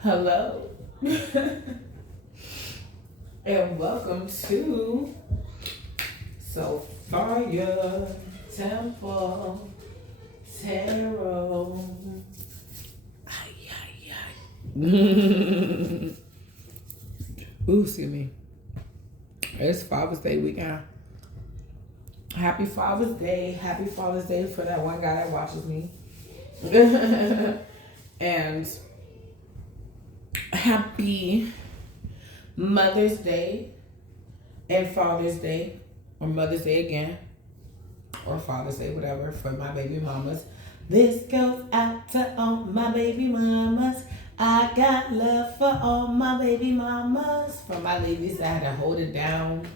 Hello, and welcome to Sophia Temple Tarot. Ay, ay, ay. Ooh, excuse me. It's Father's Day weekend. Happy Father's Day. Happy Father's Day for that one guy that watches me. And happy Mother's Day and Father's Day, or Mother's Day again, or Father's Day, whatever, for my baby mamas. This goes out to all my baby mamas. I got love for all my baby mamas. For my ladies that had to hold it down,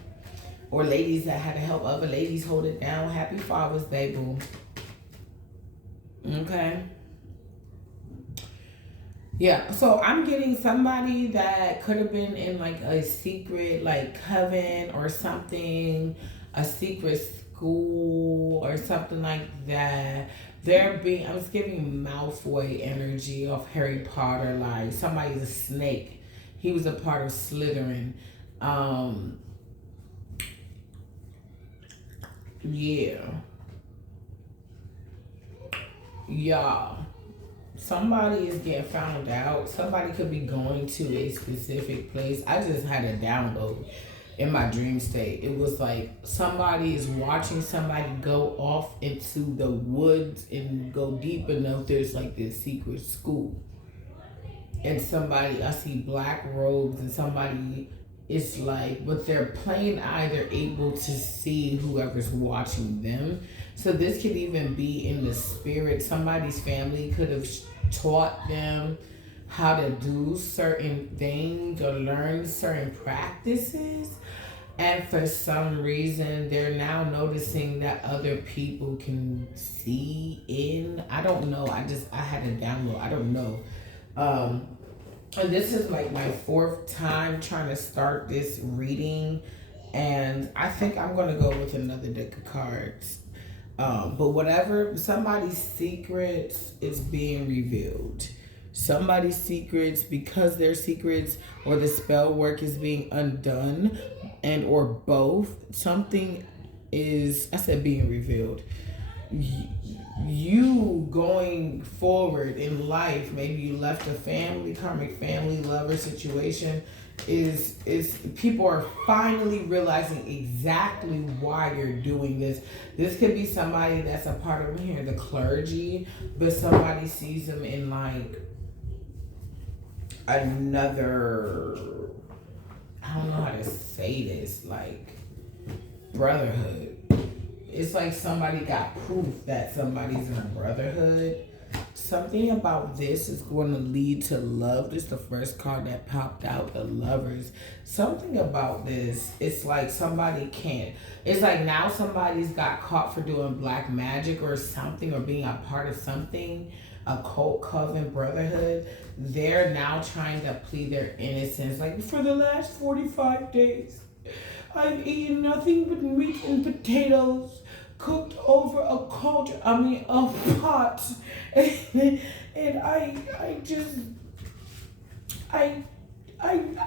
or ladies that had to help other ladies hold it down. Happy Father's Day, boo. Okay. Yeah, so I'm getting somebody that could have been in like a secret like coven or something, a secret school or something like that. I'm just giving Malfoy energy of Harry Potter, like somebody's a snake. He was a part of Slytherin. Um, yeah. Yeah. Somebody is getting found out. Somebody could be going to a specific place. I just had a download in my dream state. It was like somebody is watching somebody go off into the woods and go deep enough. There's like this secret school. And I see black robes, and somebody is like, but they're plain eye, they're able to see whoever's watching them. So this could even be in the spirit. Somebody's family could have taught them how to do certain things or learn certain practices. And for some reason, they're now noticing that other people can see in. I don't know. I had a download. I don't know. And this is like my fourth time trying to start this reading. And I think I'm going to go with another deck of cards. But whatever, somebody's secrets is being revealed. Somebody's secrets, because their secrets or the spell work is being undone, and or both. Something is, I said, being revealed. You going forward in life, maybe you left a family, karmic family, lover situation, is people are finally realizing exactly why you're doing this. This could be somebody that's a part of here, the clergy, but somebody sees them in like another, I don't know how to say this, like brotherhood. It's like somebody got proof that somebody's in a brotherhood. Something about this is going to lead to love. This is the first card that popped out, the lovers. Something about this, it's like somebody can't. It's like now somebody's got caught for doing black magic or something, or being a part of something, a cult, coven, brotherhood. They're now trying to plead their innocence. Like, for the last 45 days, I've eaten nothing but meat and potatoes cooked over a cauldron, a pot. And I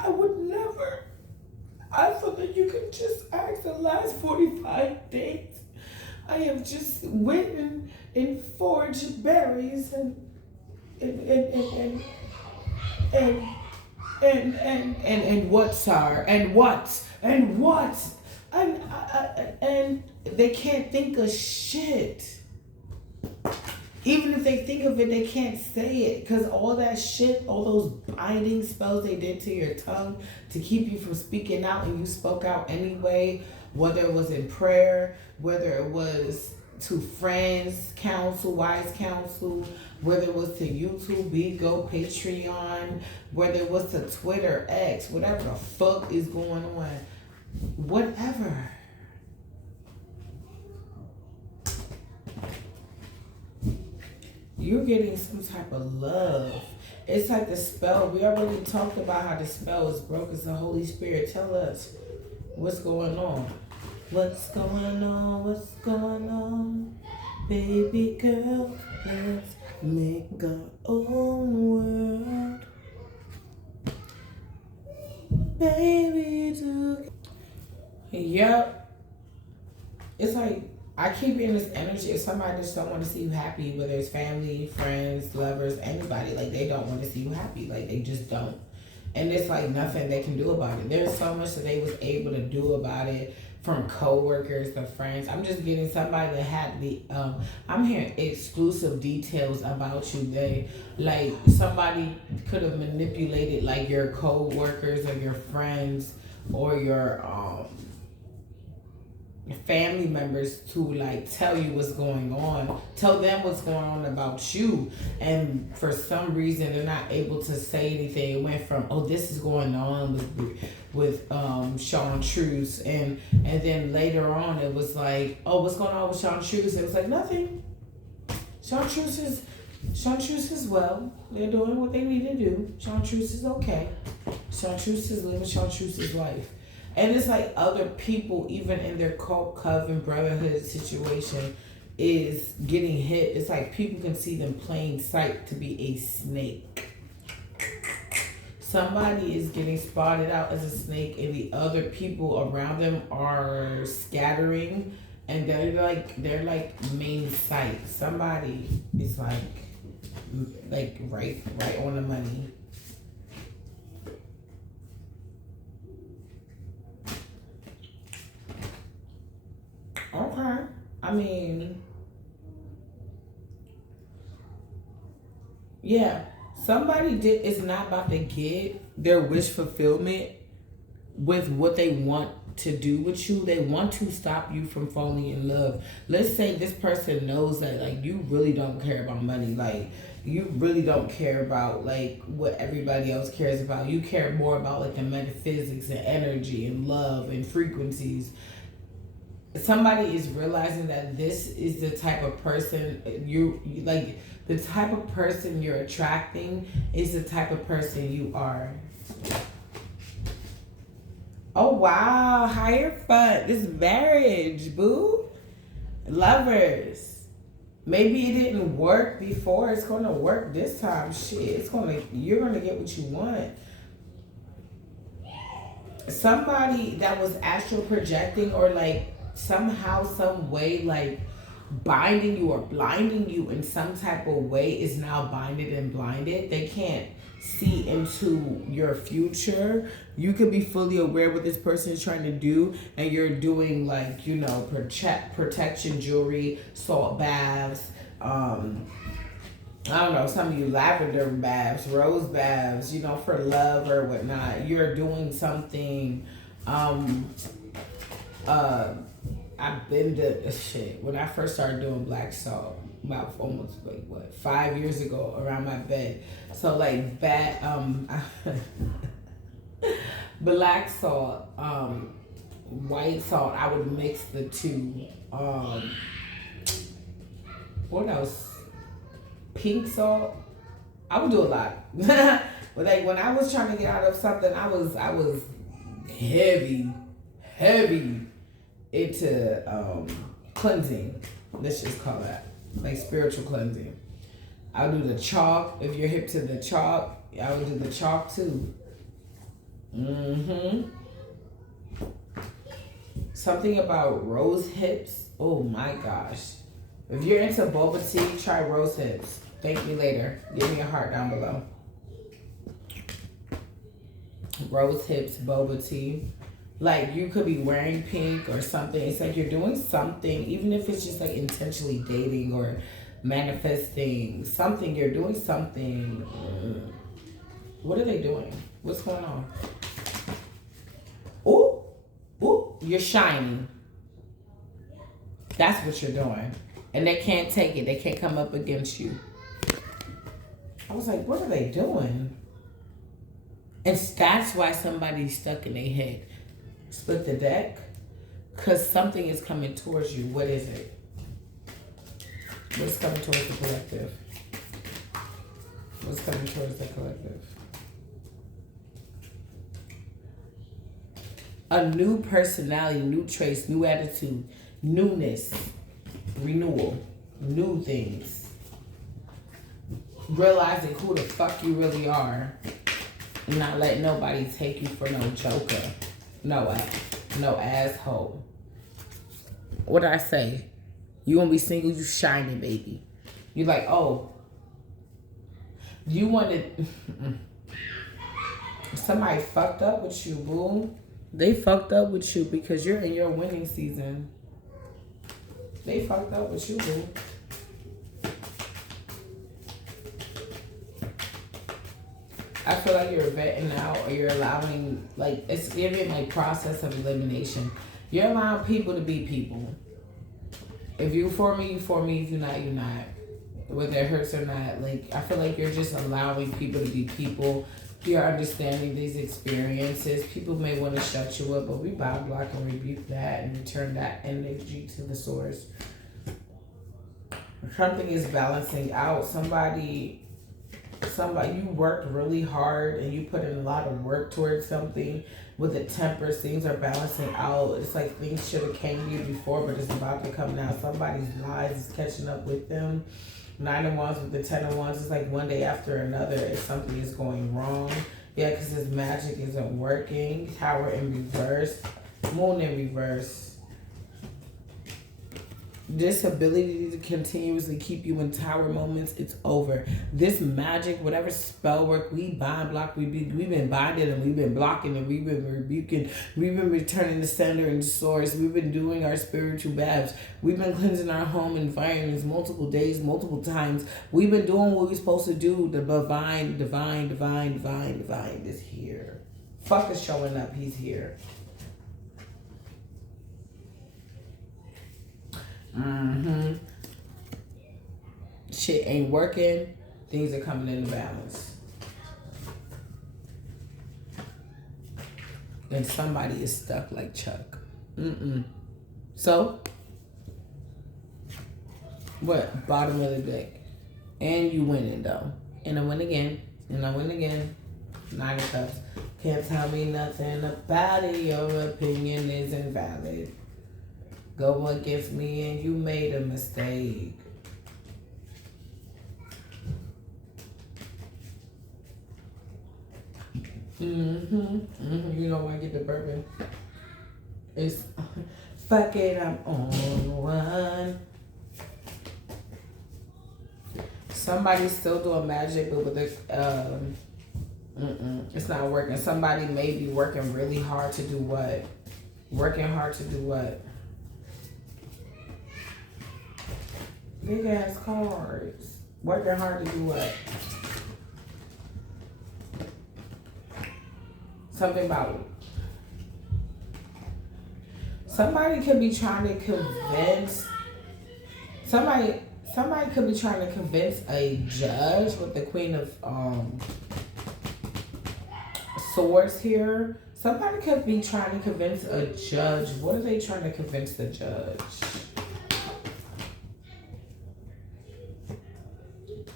would never. I thought that you could just ask the last 45 days. I have just went and foraged berries and what, sir? And what? And they can't think of shit. Even if they think of it, they can't say it, because all that shit, all those binding spells they did to your tongue to keep you from speaking out, and you spoke out anyway, whether it was in prayer, whether it was to friends, counsel, wise counsel, whether it was to YouTube, Bigo, Patreon, whether it was to Twitter, X, whatever the fuck is going on, whatever. You're getting some type of love. It's like the spell. We already talked about how the spell is broken. So Holy Spirit, tell us what's going on. What's going on? What's going on? Baby girl, let's make our own world. Baby, yep. It's like, I keep getting this energy. If somebody just don't want to see you happy, whether it's family, friends, lovers, anybody, like they don't want to see you happy. Like they just don't. And it's like nothing they can do about it. There's so much that they was able to do about it, from co-workers to friends. I'm just getting somebody that had the I'm hearing exclusive details about you. They, like, somebody could have manipulated like your co-workers or your friends or your family members to like tell you what's going on, tell them what's going on about you, and for some reason they're not able to say anything. It went from, oh, this is going on with Sean Truce, and then later on it was like, oh, what's going on with Sean Truce? It was like, nothing. Sean Truce is well. They're doing what they need to do. Sean Truce is okay. Sean Truce is living Sean Truce's life. And it's like other people, even in their cult, coven, brotherhood situation, is getting hit. It's like people can see them plain sight to be a snake. Somebody is getting spotted out as a snake, and the other people around them are scattering, and they're like main sight. Somebody is like right on the money. Okay. I mean, yeah. Somebody is not about to get their wish fulfillment with what they want to do with you. They want to stop you from falling in love. Let's say this person knows that like you really don't care about money. Like you really don't care about like what everybody else cares about. You care more about like the metaphysics and energy and love and frequencies. Somebody is realizing that this is the type of person you like. The type of person you're attracting is the type of person you are. Oh wow, higher fun. This marriage, boo. Lovers. Maybe it didn't work before. It's gonna work this time. Shit, you're gonna get what you want. Somebody that was astral projecting or like somehow, some way, like binding you or blinding you in some type of way is now binded and blinded. They can't see into your future. You could be fully aware what this person is trying to do, and you're doing like, you know, protection jewelry, salt baths, I don't know, some of you lavender baths, rose baths, you know, for love or whatnot. You're doing something, I've been to shit. When I first started doing black salt, about almost like 5 years ago, around my bed. So like black salt, white salt, I would mix the two. What else? Pink salt. I would do a lot. But like when I was trying to get out of something, I was heavy into cleansing. Let's just call that like spiritual cleansing. I'll do the chalk. If you're hip to the chalk, I would do the chalk too. Something about rose hips. Oh my gosh. If you're into boba tea, try rose hips. Thank me later. Give me a heart down below. Rose hips, boba tea. Like you could be wearing pink or something. It's like you're doing something, even if it's just like intentionally dating or manifesting something. You're doing something. What are they doing? What's going on? Ooh, you're shining. That's what you're doing. And they can't take it. They can't come up against you. I was like, what are they doing? And that's why somebody's stuck in their head. Split the deck, because something is coming towards you. What is it? What's coming towards the collective? What's coming towards the collective? A new personality, new traits, new attitude, newness, renewal, new things. Realizing who the fuck you really are. Not let nobody take you for no joker. No asshole. What did I say? You gonna be single, you shining, baby. You like, oh, you wanted somebody fucked up with you, boo. They fucked up with you because you're in your winning season. They fucked up with you, boo. I feel like you're vetting out, or you're allowing, like, it's giving like process of elimination. You're allowing people to be people. If you for me, you for me. If you're not, you're not. Whether it hurts or not. Like, I feel like you're just allowing people to be people. You're understanding these experiences. People may want to shut you up, but we vibe block and rebuke that and return that energy to the source. Something is balancing out. Somebody, you worked really hard and you put in a lot of work towards something. With the tempers, things are balancing out. It's like things should have came to you before, but it's about to come now. Somebody's lies is catching up with them. 9 of Wands with the 10 of Wands. It's like one day after another, if something is going wrong. Yeah, because his magic isn't working. Tower in reverse. Moon in reverse. This ability to continuously keep you in tower moments, it's over. This magic, whatever spell work, we bind, block, we've been binding them, we've been blocking them, we've been rebuking, we've been returning the sender and source, we've been doing our spiritual baths, we've been cleansing our home environments multiple days, multiple times. We've been doing what we're supposed to do. The divine is here. Fuck is showing up, he's here. Shit ain't working. Things are coming into balance. And somebody is stuck like Chuck. So, what? Bottom of the deck. And you winning though. And I win again. And I win again. 9 of Cups. Can't tell me nothing about it. Your opinion is invalid. Go against me and you made a mistake. You know when I get the bourbon, it's fuck it, I'm on one. Somebody's still doing magic, but with the it's not working. Somebody may be working really hard to do what? Working hard to do what? Big ass cards. Working hard to do what? Something about somebody could be trying to convince somebody could be trying to convince a judge with the Queen of Swords here. Somebody could be trying to convince a judge. What are they trying to convince the judge?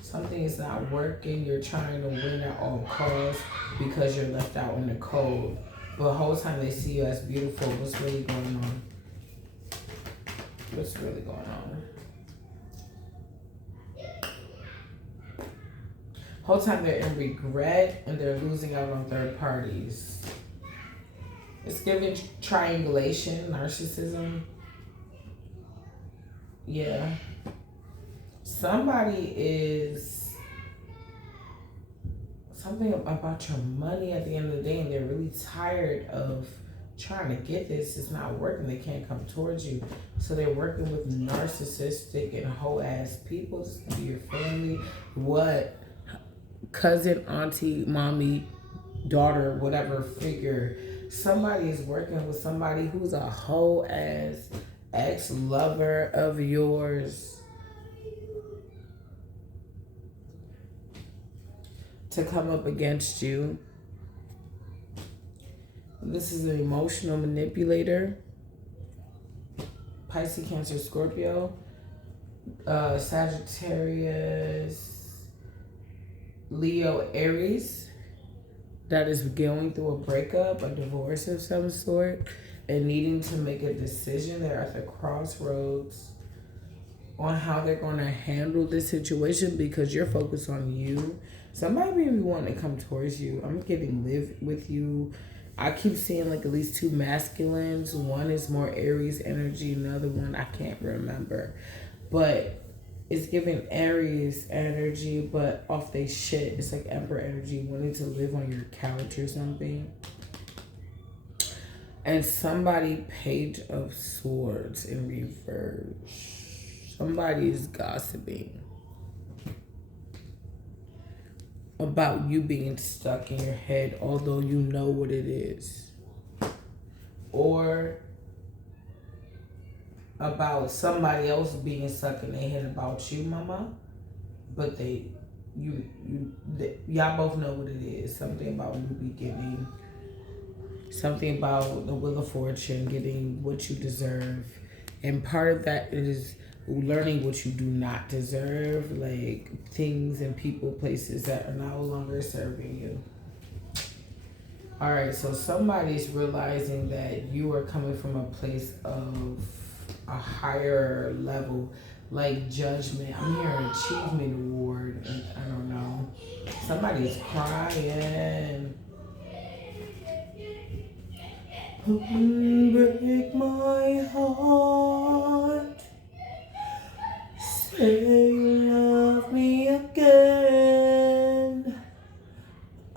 Something is not working. You're trying to win at all costs because you're left out in the cold. But the whole time they see you as beautiful. What's really going on? What's really going on? Whole time they're in regret and they're losing out on third parties. It's giving triangulation, narcissism. Yeah. Somebody is something about your money at the end of the day, and they're really tired of trying to get this. It's not working. They can't come towards you. So they're working with narcissistic and hoe ass people. This could be your family. What? Cousin, auntie, mommy, daughter, whatever figure. Somebody is working with somebody who's a hoe ass ex-lover of yours. To come up against you. This is an emotional manipulator. Pisces, Cancer, Scorpio. Sagittarius, Leo, Aries. That is going through a breakup, a divorce of some sort, and needing to make a decision. They're at the crossroads on how they're going to handle this situation because you're focused on you. Somebody may be wanting to come towards you. I'm getting live with you. I keep seeing like at least two masculines. One is more Aries energy, another one I can't remember. But it's giving Aries energy, but off they shit. It's like Emperor energy, wanting to live on your couch or something. And somebody, Page of Swords in reverse. Somebody is gossiping about you being stuck in your head, although you know what it is. Or about somebody else being stuck in their head about you, mama. But y'all both know what it is. Something about you beginning. Something about the Wheel of Fortune, getting what you deserve. And part of that is learning what you do not deserve, like things and people, places that are no longer serving you. All right, so somebody's realizing that you are coming from a place of a higher level, like judgment. I'm hearing achievement award, and I don't know. Somebody's crying. Break my heart. Say you love me again.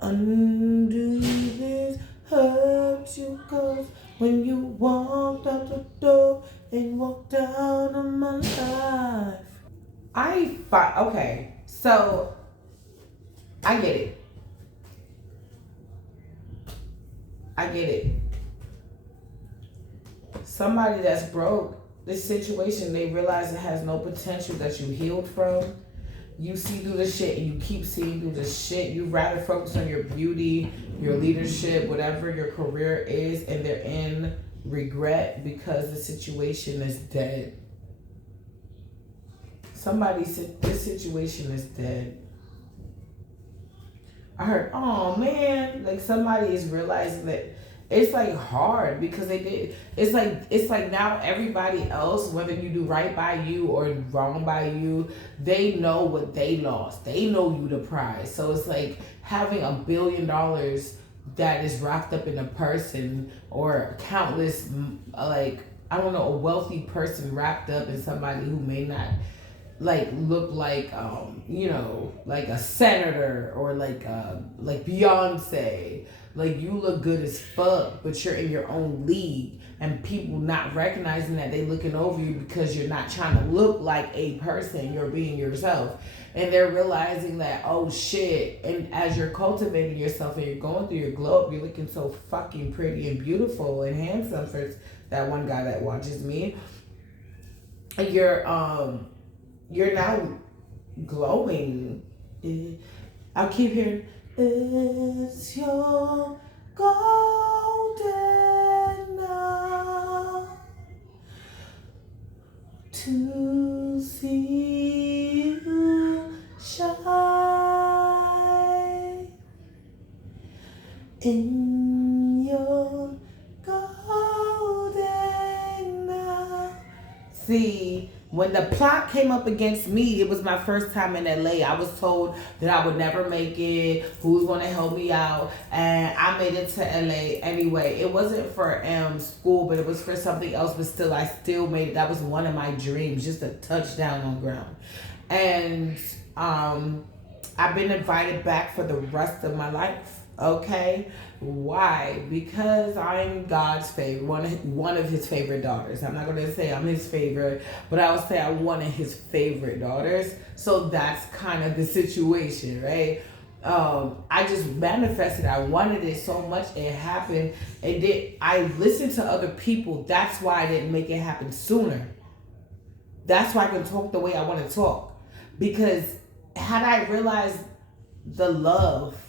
Undo this hurt you, 'cause when you walked out the door and walked out of my life. Okay, so I get it. I get it. Somebody that's broke, this situation, they realize it has no potential that you healed from. You see through the shit and you keep seeing through the shit. You rather focus on your beauty, your leadership, whatever your career is, and they're in regret because the situation is dead. Somebody said this situation is dead. I heard, oh man, like somebody is realizing that it's like hard because they did. It's like now everybody else, whether you do right by you or wrong by you, they know what they lost. They know you the prize. So it's like having $1 billion that is wrapped up in a person, or countless, like, I don't know, a wealthy person wrapped up in somebody who may not like look like like a senator, or like Beyonce. Like, you look good as fuck, but you're in your own league, and people not recognizing that, they looking over you because you're not trying to look like a person, you're being yourself. And they're realizing that, oh shit, and as you're cultivating yourself and you're going through your glow up, you're looking so fucking pretty and beautiful and handsome for that one guy that watches me. And you're now glowing. I'll keep hearing, it's your golden hour to see you shine in your golden hour. See, when the plot came up against me, it was my first time in LA. I was told that I would never make it, who's going to help me out, and I made it to LA anyway. It wasn't for school, but it was for something else, but still, I still made it. That was one of my dreams, just a touchdown on ground. And I've been invited back for the rest of my life, okay? Why? Because I'm God's favorite, one of his favorite daughters. I'm not going to say I'm his favorite, but I would say I'm one of his favorite daughters. So that's kind of the situation, right? I just manifested. I wanted it so much. It happened. I listened to other people. That's why I didn't make it happen sooner. That's why I can talk the way I want to talk. Because had I realized the love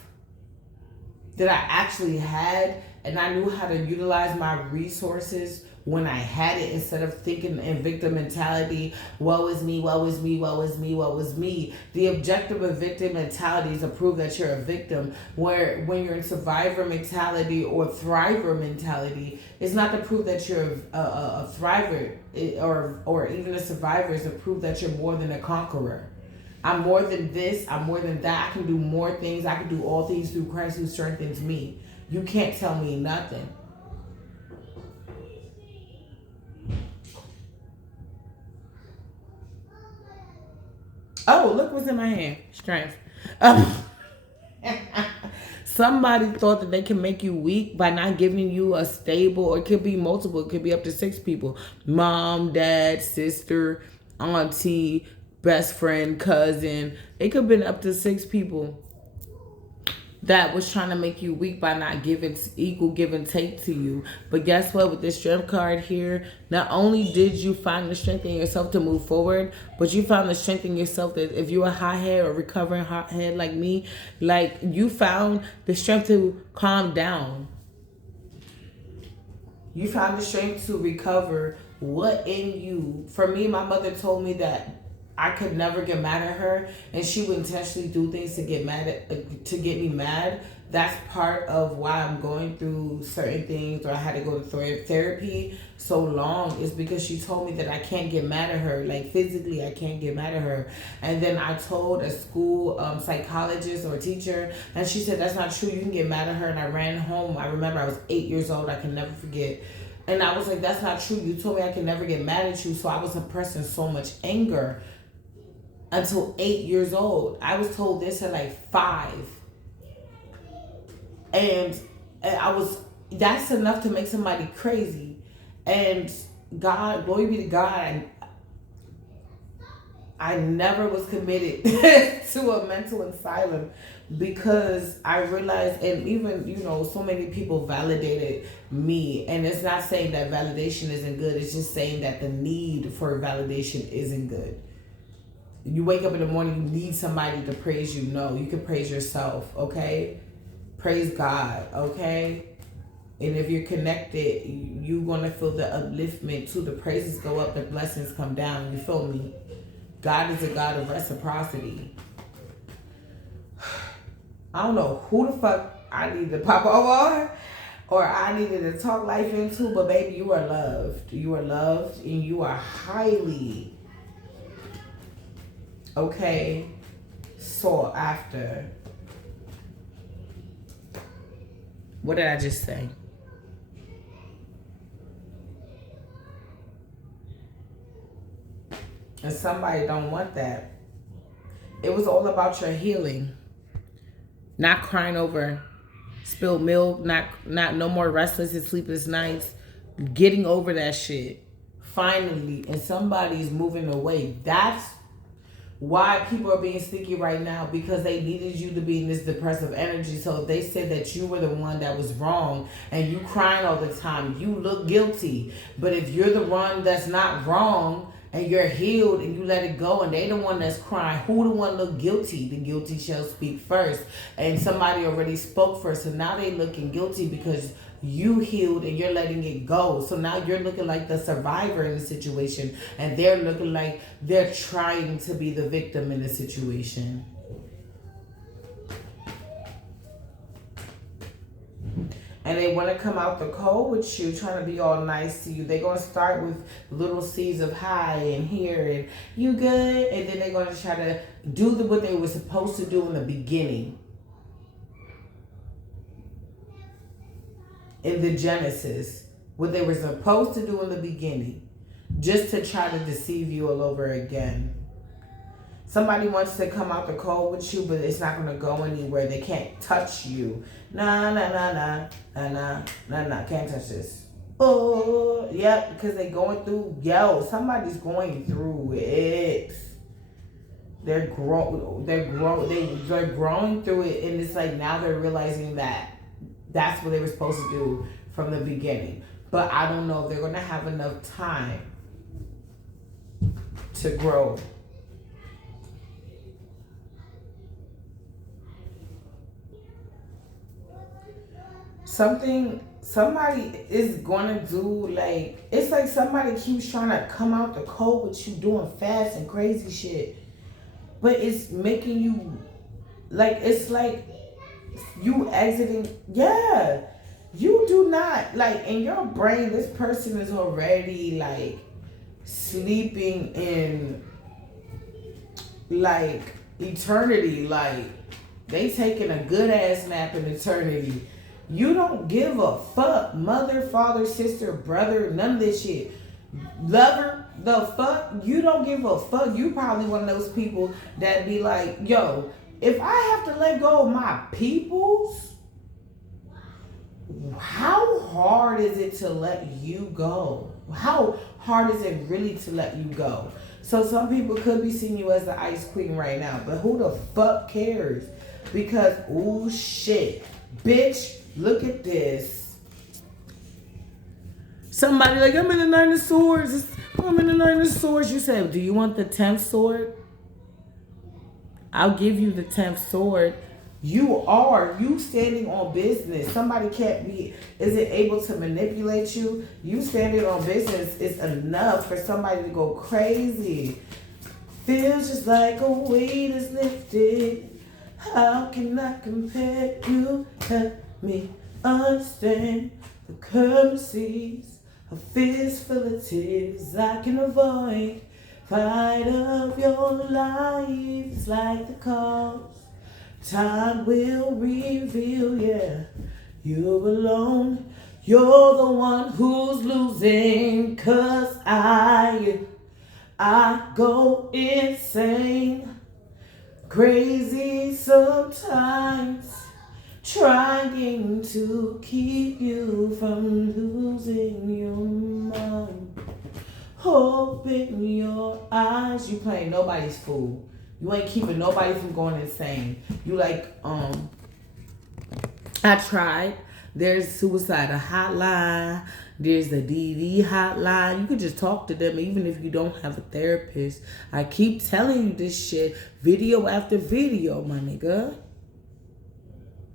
that I actually had, and I knew how to utilize my resources when I had it, instead of thinking in victim mentality, woe is me, woe is me, woe is me, woe is me. The objective of victim mentality is to prove that you're a victim, where when you're in survivor mentality or thriver mentality, it's not to prove that you're a thriver or even a survivor, it's to prove that you're more than a conqueror. I'm more than this. I'm more than that. I can do more things. I can do all things through Christ who strengthens me. You can't tell me nothing. Oh, look what's in my hand. Strength. Somebody thought that they can make you weak by not giving you a stable, or it could be multiple. It could be up to 6 people. Mom, dad, sister, auntie, best friend, cousin. It could have been up to 6 people that was trying to make you weak by not giving equal give and take to you. But guess what? With this strength card here, not only did you find the strength in yourself to move forward, but you found the strength in yourself that if you're a hothead or recovering hothead like me, like you found the strength to calm down. You found the strength to recover what in you. For me, my mother told me that I could never get mad at her, and she would intentionally do things to get me mad. That's part of why I'm going through certain things, or I had to go to therapy so long, is because she told me that I can't get mad at her. Like physically, I can't get mad at her. And then I told a school psychologist or teacher, and she said, that's not true. You can get mad at her. And I ran home. I remember I was 8 years old. I can never forget. And I was like, that's not true. You told me I can never get mad at you. So I was suppressing so much anger until 8 years old. I was told this at like 5. And that's enough to make somebody crazy. And God, glory be to God, I never was committed to a mental asylum, because I realized, and even, so many people validated me. And it's not saying that validation isn't good. It's just saying that the need for validation isn't good. You wake up in the morning, you need somebody to praise you. No, you can praise yourself, okay? Praise God, okay? And if you're connected, you're going to feel the upliftment too. The praises go up, the blessings come down. You feel me? God is a God of reciprocity. I don't know who the fuck I need to pop over or I needed to talk life into, but baby, you are loved. You are loved, and you are highly sought after. What did I just say? And somebody don't want that. It was all about your healing. Not crying over spilled milk, not no more restless and sleepless nights. Getting over that shit. Finally, and somebody's moving away. That's why people are being sticky right now, because they needed you to be in this depressive energy. So if they said that you were the one that was wrong and you crying all the time, you look guilty. But if you're the one that's not wrong and you're healed and you let it go, and they the one that's crying, who the one look guilty? The guilty shall speak first. And somebody already spoke first, so now they looking guilty because you healed and you're letting it go. So now you're looking like the survivor in the situation, and they're looking like they're trying to be the victim in the situation. And they want to come out the cold with you, trying to be all nice to you. They're going to start with little seeds of hi and here and you good. And then they're going to try to do what they were supposed to do in the beginning. In the Genesis, what they were supposed to do in the beginning, just to try to deceive you all over again. Somebody wants to come out the cold with you, but it's not going to go anywhere. They can't touch you. Nah, can't touch this. Oh, yeah, because they're going through, somebody's going through it. They're growing through it, and it's like now they're realizing that that's what they were supposed to do from the beginning. But I don't know if they're going to have enough time to grow. Somebody is going to do, like, it's like somebody keeps trying to come out the cold with you doing fast and crazy shit. But it's making you, like, it's like you exiting, you do not, like, in your brain, this person is already, like, sleeping in like eternity. Like they taking a good ass nap in eternity. You don't give a fuck, mother, father, sister, brother, none of this shit. Lover, the fuck, you don't give a fuck. You probably one of those people that be like, yo, if I have to let go of my peoples, how hard is it to let you go? How hard is it really to let you go? So some people could be seeing you as the ice queen right now, but who the fuck cares? Because, ooh, shit. Bitch, look at this. Somebody like, I'm in the Nine of Swords. I'm in the Nine of Swords. You said, do you want the 10th sword? I'll give you the 10th sword. You standing on business. Somebody isn't able to manipulate you. You standing on business is enough for somebody to go crazy. Feels just like a weight is lifted. How can I compare you? Help me understand the currencies of fist full of tears I can avoid. Fight of your life is like the cause. Time will reveal, yeah. You're alone. You're the one who's losing. 'Cause I go insane. Crazy sometimes. Trying to keep you from losing your mind. Open your eyes. You playing nobody's fool. You ain't keeping nobody from going insane. You like, I tried. There's suicide hotline. There's the DV hotline. You could just talk to them even if you don't have a therapist. I keep telling you this shit video after video, my nigga.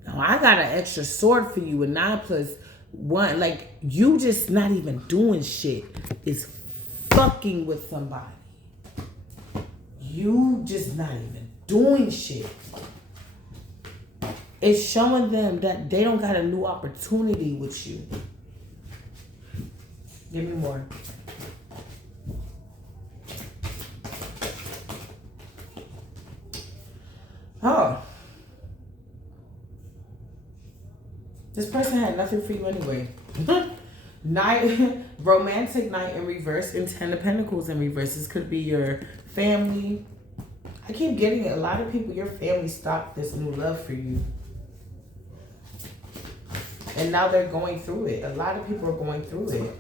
Now I got an extra sword for you, a 9+1. Like, you just not even doing shit. It's fucking with somebody. You just not even doing shit. It's showing them that they don't got a new opportunity with you. Give me more. Oh. This person had nothing for you anyway. Romantic night in reverse and 10 of Pentacles in reverse. This could be your family. I keep getting it. A lot of people, your family stopped this new love for you. And now they're going through it. A lot of people are going through it.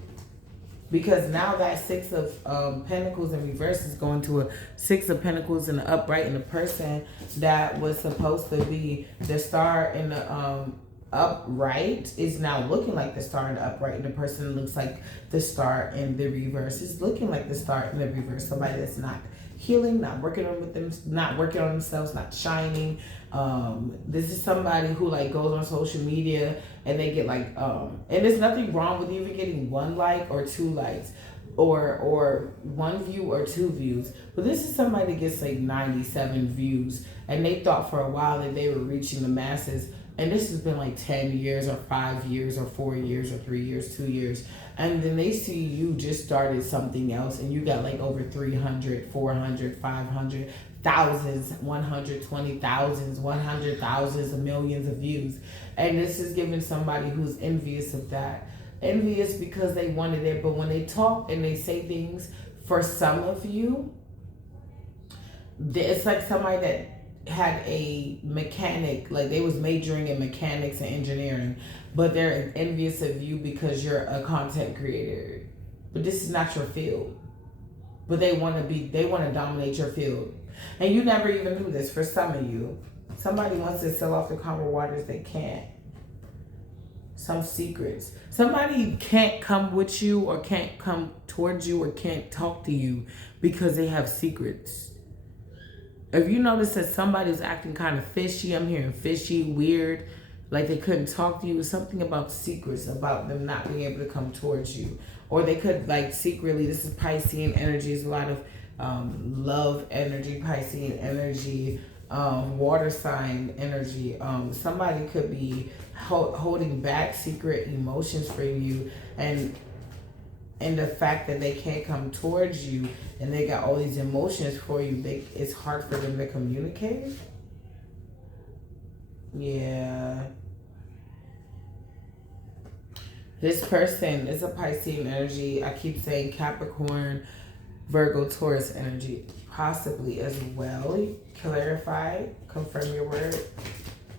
Because now that 6 of Pentacles in reverse is going to a 6 of Pentacles in the upright. And the person that was supposed to be the star in the upright is now looking like the star in the upright. And the person that looks like the star in the reverse is looking like the star in the reverse. Somebody that's not healing, not working on themselves, not shining. This is somebody who like goes on social media and they get like and there's nothing wrong with even getting 1 like or 2 likes or 1 view or 2 views, but this is somebody that gets like 97 views and they thought for a while that they were reaching the masses, and this has been like 10 years or 5 years or 4 years or 3 years, 2 years. And then they see you just started something else and you got like over 300, 400, 500, thousands, 120,000s, 100,000s, millions of views. And this is giving somebody who's envious of that. Envious because they wanted it, but when they talk and they say things, for some of you, it's like somebody that had a mechanic, like they was majoring in mechanics and engineering, but they're envious of you because you're a content creator. But this is not your field. But they want to dominate your field. And you never even knew this for some of you. Somebody wants to sell off the calmer waters, they can't. Some secrets. Somebody can't come with you or can't come towards you or can't talk to you because they have secrets. If you notice that somebody's acting kind of fishy, I'm hearing fishy, weird, like they couldn't talk to you, something about secrets, about them not being able to come towards you. Or they could like secretly, this is Piscean energy, is a lot of love energy, Piscean energy, water sign energy. Somebody could be holding back secret emotions from you, and And the fact that they can't come towards you and they got all these emotions for you, it's hard for them to communicate. Yeah. This person is a Piscean energy. I keep saying Capricorn, Virgo, Taurus energy. Possibly as well. Clarify. Confirm your word.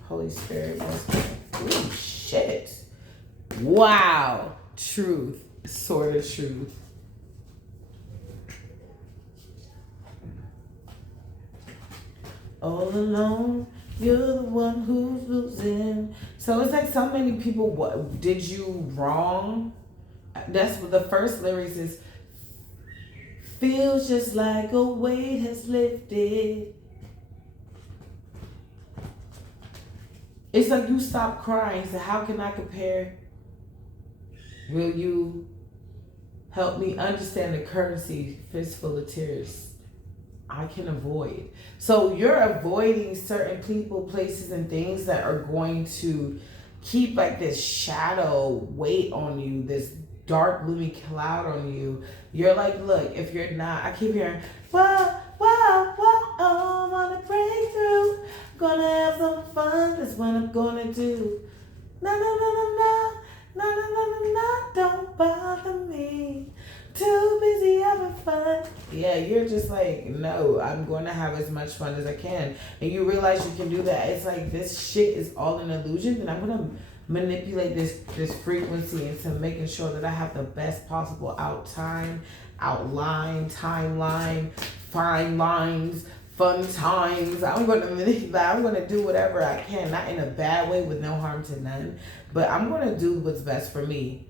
Holy Spirit. Ooh, shit. Wow. Truth. Sort of truth. All alone, you're the one who's losing. So it's like so many people, what did you wrong? That's what the first lyrics is. Feels just like a weight has lifted. It's like you stop crying. So how can I compare? Will you help me understand the currency? Fistful of tears I can avoid. So you're avoiding certain people, places, and things that are going to keep like this shadow weight on you, this dark gloomy cloud on you. You're like, look, if you're not, I keep hearing, whoa, whoa, whoa, oh, I wanna break through. Gonna have some fun, that's what I'm gonna do. No, no, no, no, no. No, no, no, no, no, don't bother me. Too busy having fun. Yeah, you're just like, no, I'm going to have as much fun as I can. And you realize you can do that. It's like this shit is all an illusion. And I'm going to manipulate this frequency into making sure that I have the best possible outline, timeline, fine lines, fun times. I'm going to manipulate. I'm going to do whatever I can, not in a bad way with no harm to none, but I'm going to do what's best for me.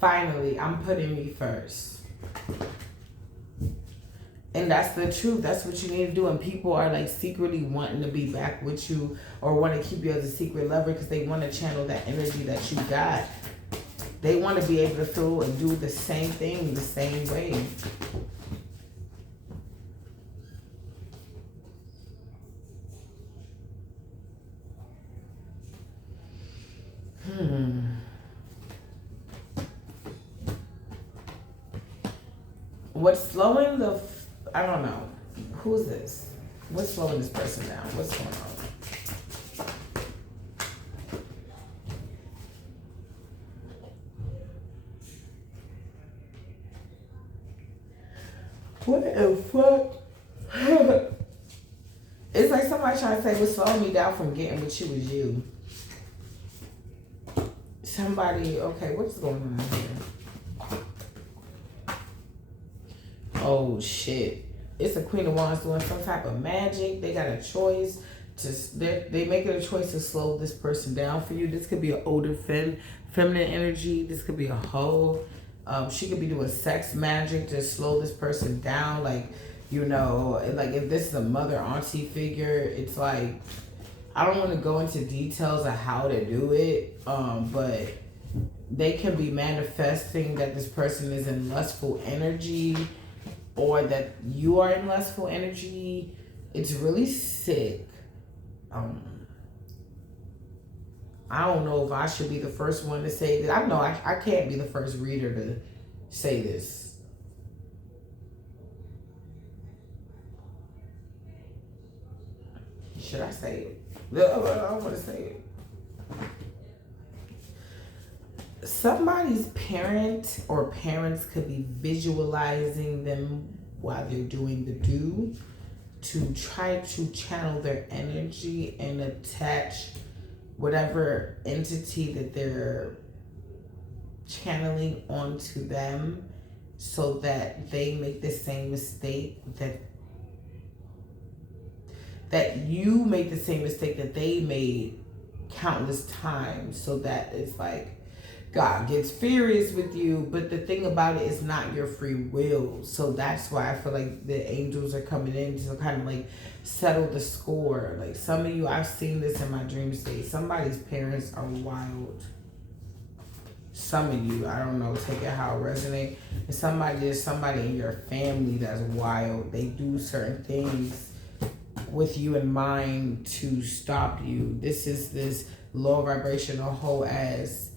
Finally, I'm putting me first. And that's the truth. That's what you need to do. And people are like secretly wanting to be back with you or want to keep you as a secret lover because they want to channel that energy that you got. They want to be able to feel and do the same thing the same way. What's slowing the... I don't know. Who's this? What's slowing this person down? What's going on? What the fuck? It's like somebody trying to say what's slowing me down from getting with you is you. Somebody... Okay, what's going on here? Oh shit. It's a Queen of Wands doing some type of magic. They got a choice to... They making a choice to slow this person down for you. This could be an older feminine energy. This could be a hoe. She could be doing sex magic to slow this person down. Like, you know, like if this is a mother, auntie figure, it's like... I don't want to go into details of how to do it, but they can be manifesting that this person is in lustful energy or that you are in lustful energy. It's really sick. I don't know if I should be the first one to say that. I know I can't be the first reader to say this. Should I say it? No, I don't want to say it. Somebody's parent or parents could be visualizing them while they're doing the do to try to channel their energy and attach whatever entity that they're channeling onto them so that they make the same mistake that you make the same mistake that they made countless times, so that it's like God gets furious with you, but the thing about it is not your free will. So that's why I feel like the angels are coming in to kind of like settle the score. Like some of you, I've seen this in my dream state. Somebody's parents are wild. Some of you, I don't know, take it how it resonates. And there's somebody in your family that's wild. They do certain things with you in mind to stop you. This is this low vibrational whole ass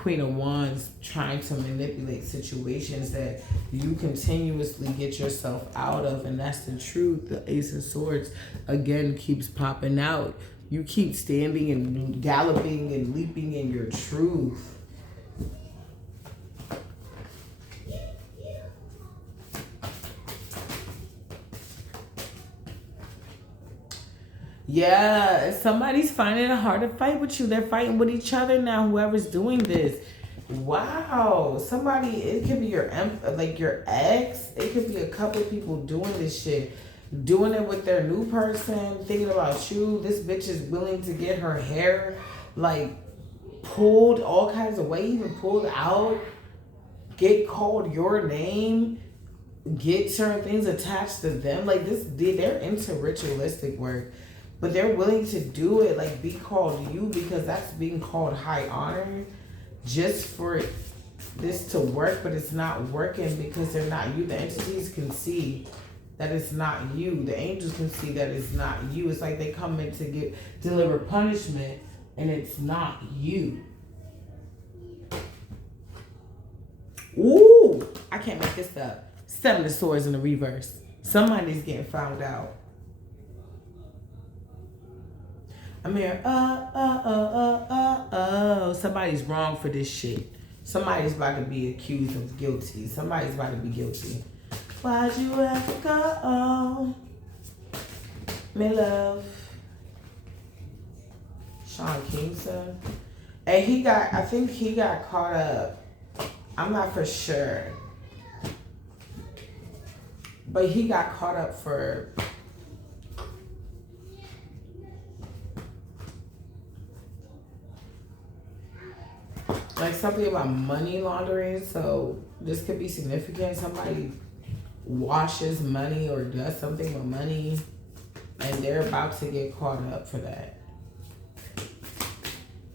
Queen of Wands trying to manipulate situations that you continuously get yourself out of, and that's the truth. The Ace of Swords again keeps popping out. You keep standing and galloping and leaping in your truth. Yeah, somebody's finding it hard to fight with you. They're fighting with each other now, whoever's doing this. Wow. Somebody, it could be your ex. It could be a couple people doing this shit. Doing it with their new person, thinking about you. This bitch is willing to get her hair, like, pulled all kinds of ways, even pulled out. Get called your name. Get certain things attached to them. Like, they're into ritualistic work. But they're willing to do it, like be called you, because that's being called high honor just for this to work, but it's not working because they're not you. The entities can see that it's not you. The angels can see that it's not you. It's like they come in to deliver punishment and it's not you. Ooh, I can't make this up. 7 of Swords in the reverse. Somebody's getting found out. I'm here, somebody's wrong for this shit. Somebody's about to be accused of guilty. Somebody's about to be guilty. Why'd you have to go? Me love. Sean Kingston. And I think he got caught up. I'm not for sure. But he got caught up for like something about money laundering. So this could be significant. Somebody washes money or does something with money and they're about to get caught up for that.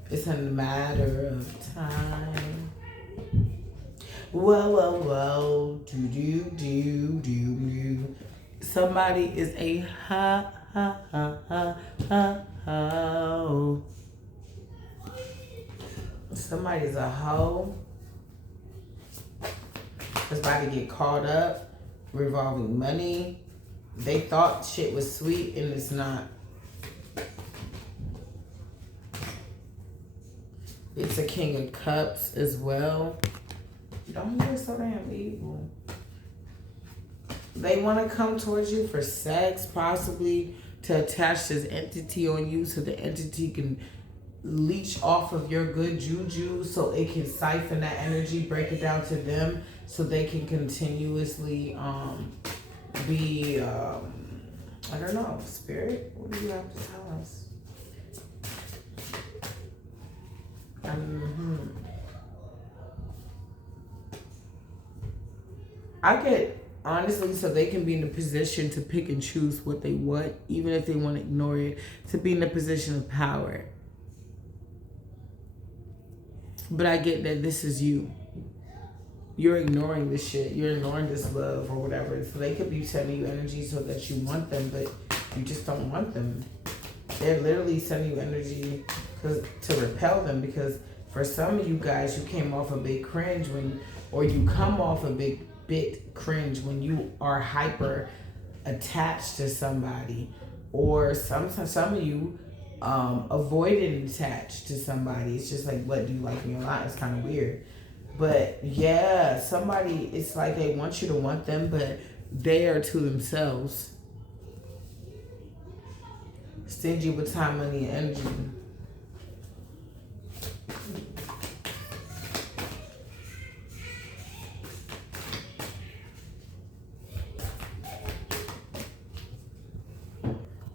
It's a matter of time. Well. Do. Somebody is a ha. Somebody's a hoe. Is about to get caught up revolving money. They thought shit was sweet and it's not. It's a King of Cups as well. Don't hear so damn evil. They want to come towards you for sex, possibly to attach this entity on you so the entity can leech off of your good juju, so it can siphon that energy, break it down to them so they can continuously be I don't know, spirit, what do you have to tell us? I get, honestly, so they can be in a position to pick and choose what they want, even if they want to ignore it, to be in a position of power. But I get that this is you. You're ignoring this shit. You're ignoring this love or whatever. So they could be sending you energy so that you want them, but you just don't want them. They're literally sending you energy to repel them, because for some of you guys, you came off a big cringe or you come off a bit cringe when you are hyper attached to somebody, or some of you avoided attached to somebody. It's just like, what, do you like me a lot? It's kind of weird. But yeah, somebody, it's like they want you to want them, but they are to themselves. Stingy with time, money, and energy.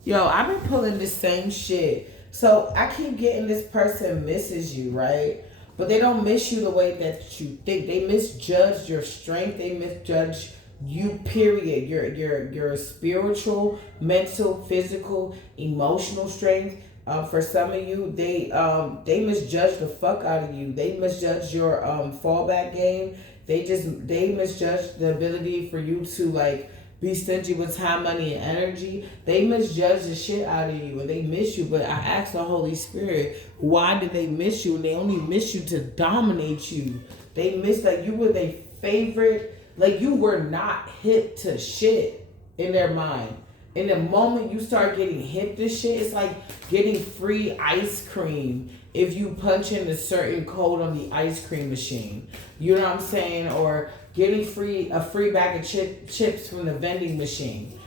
Yo, I've been pulling the same shit. So I keep getting this person misses you, right? But they don't miss you the way that you think. They misjudge your strength. They misjudge you, period. Your spiritual, mental, physical, emotional strength. For some of you, they misjudge the fuck out of you. They misjudge your fallback game. They misjudge the ability for you to, like, be stingy with time, money, and energy. They misjudge the shit out of you and they miss you. But I asked the Holy Spirit, why did they miss you? And they only miss you to dominate you. They miss that you were their favorite. Like, you were not hip to shit in their mind. In the moment you start getting hip to shit, it's like getting free ice cream if you punch in a certain code on the ice cream machine. You know what I'm saying? Or getting a free bag of chips from the vending machine.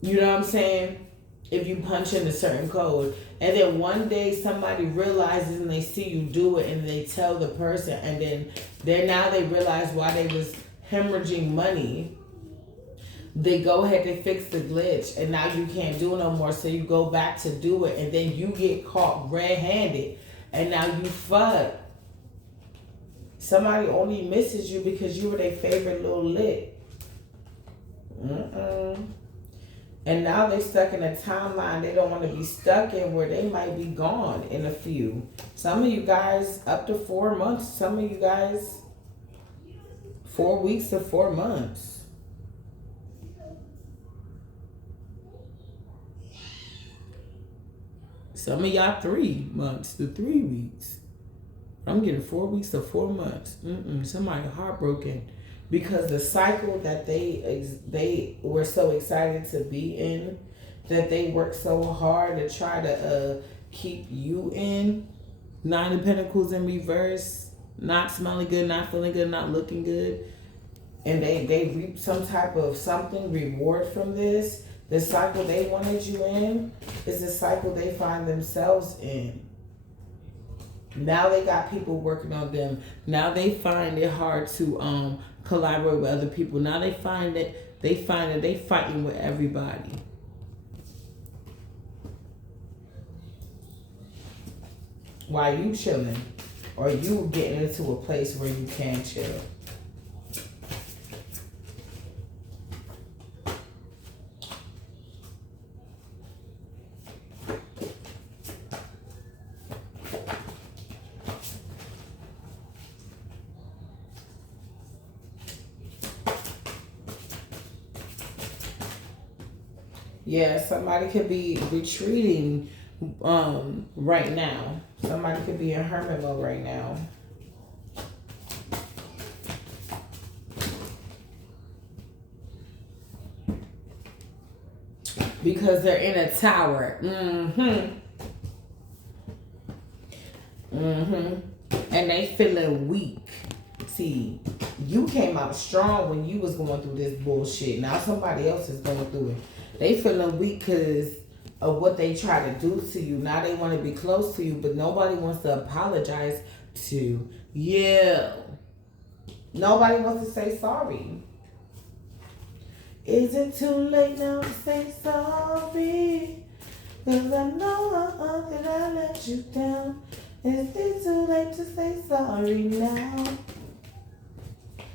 You know what I'm saying? If you punch in a certain code. And then one day somebody realizes and they see you do it and they tell the person, and then now they realize why they was hemorrhaging money. They go ahead, they fix the glitch, and now you can't do it no more. So you go back to do it, and then you get caught red-handed, and now you fuck. Somebody only misses you because you were their favorite little lick. And now they stuck in a timeline they don't want to be stuck in, where they might be gone in a few. Some of you guys up to 4 months. Some of you guys 4 weeks to 4 months. Some of y'all 3 months to 3 weeks. I'm getting 4 weeks to 4 months. Somebody heartbroken because the cycle that they were so excited to be in, that they worked so hard to try to keep you in. 9 of Pentacles in reverse, not smelling good, not feeling good, not looking good, and they reap some type of reward from this. The cycle they wanted you in is the cycle they find themselves in. Now they got people working on them. Now they find it hard to collaborate with other people. Now they find that they fighting with everybody. While you chilling, or you getting into a place where you can chill. Yeah, somebody could be retreating right now. Somebody could be in hermit mode right now. Because they're in a tower. And they feeling weak. See, you came out strong when you was going through this bullshit. Now somebody else is going through it. They feeling weak because of what they try to do to you. Now they want to be close to you, but nobody wants to apologize to you. Nobody wants to say sorry. Is it too late now to say sorry? Because I know that I let you down. Is it too late to say sorry now?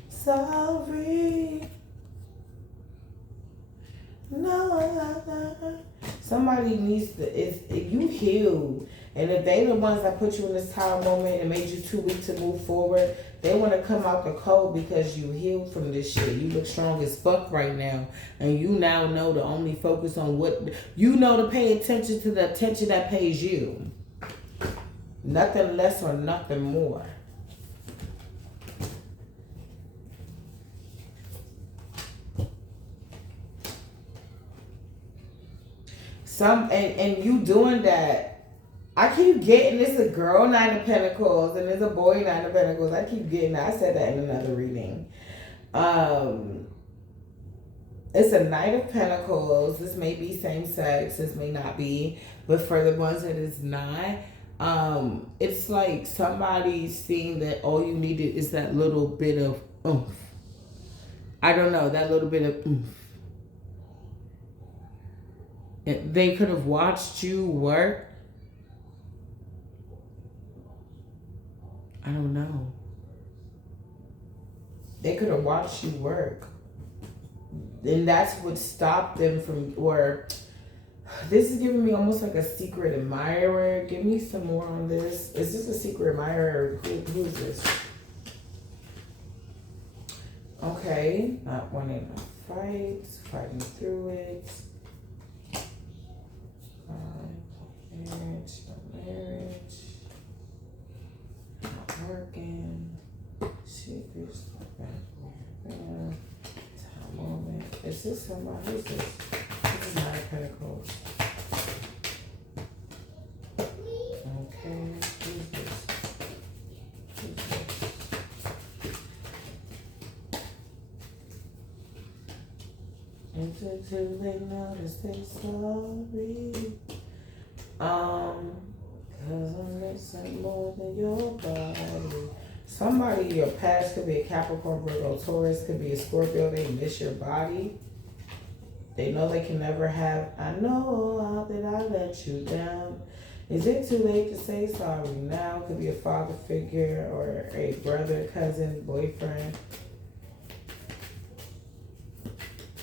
Sorry. No, somebody needs to, you healed. And if they the ones that put you in this tower moment and made you too weak to move forward, they want to come out the cold because you healed from this shit. You look strong as fuck right now. And you now know to only focus on what, you know, to pay attention to the attention that pays you. Nothing less or nothing more. And you doing that. I keep getting, it's a girl 9 of Pentacles and there's a boy 9 of Pentacles. I keep getting that. I said that in another reading. It's a Knight of Pentacles. This may be same sex. This may not be. But for the ones that is not, it's like somebody seeing that all you needed is that little bit of oomph. I don't know, that little bit of oomph. They could have watched you work. I don't know. They could have watched you work. And that's what stopped them from, or this is giving me almost like a secret admirer. Give me some more on this. Is this a secret admirer? Who is this? Okay, not one enough. fights, fighting through it. Marriage, not working, secrets, time moment. Is this somebody? Who's this? This is Nine of Pentacles. Okay, who's this? Who's this? Until too late now to say sorry. Cause I'm missing more than your body. Somebody, your past could be a Capricorn, Virgo, Taurus, could be a Scorpio. They miss your body. They know they can never have. I know that I let you down. Is it too late to say sorry now? Could be a father figure or a brother, cousin, boyfriend.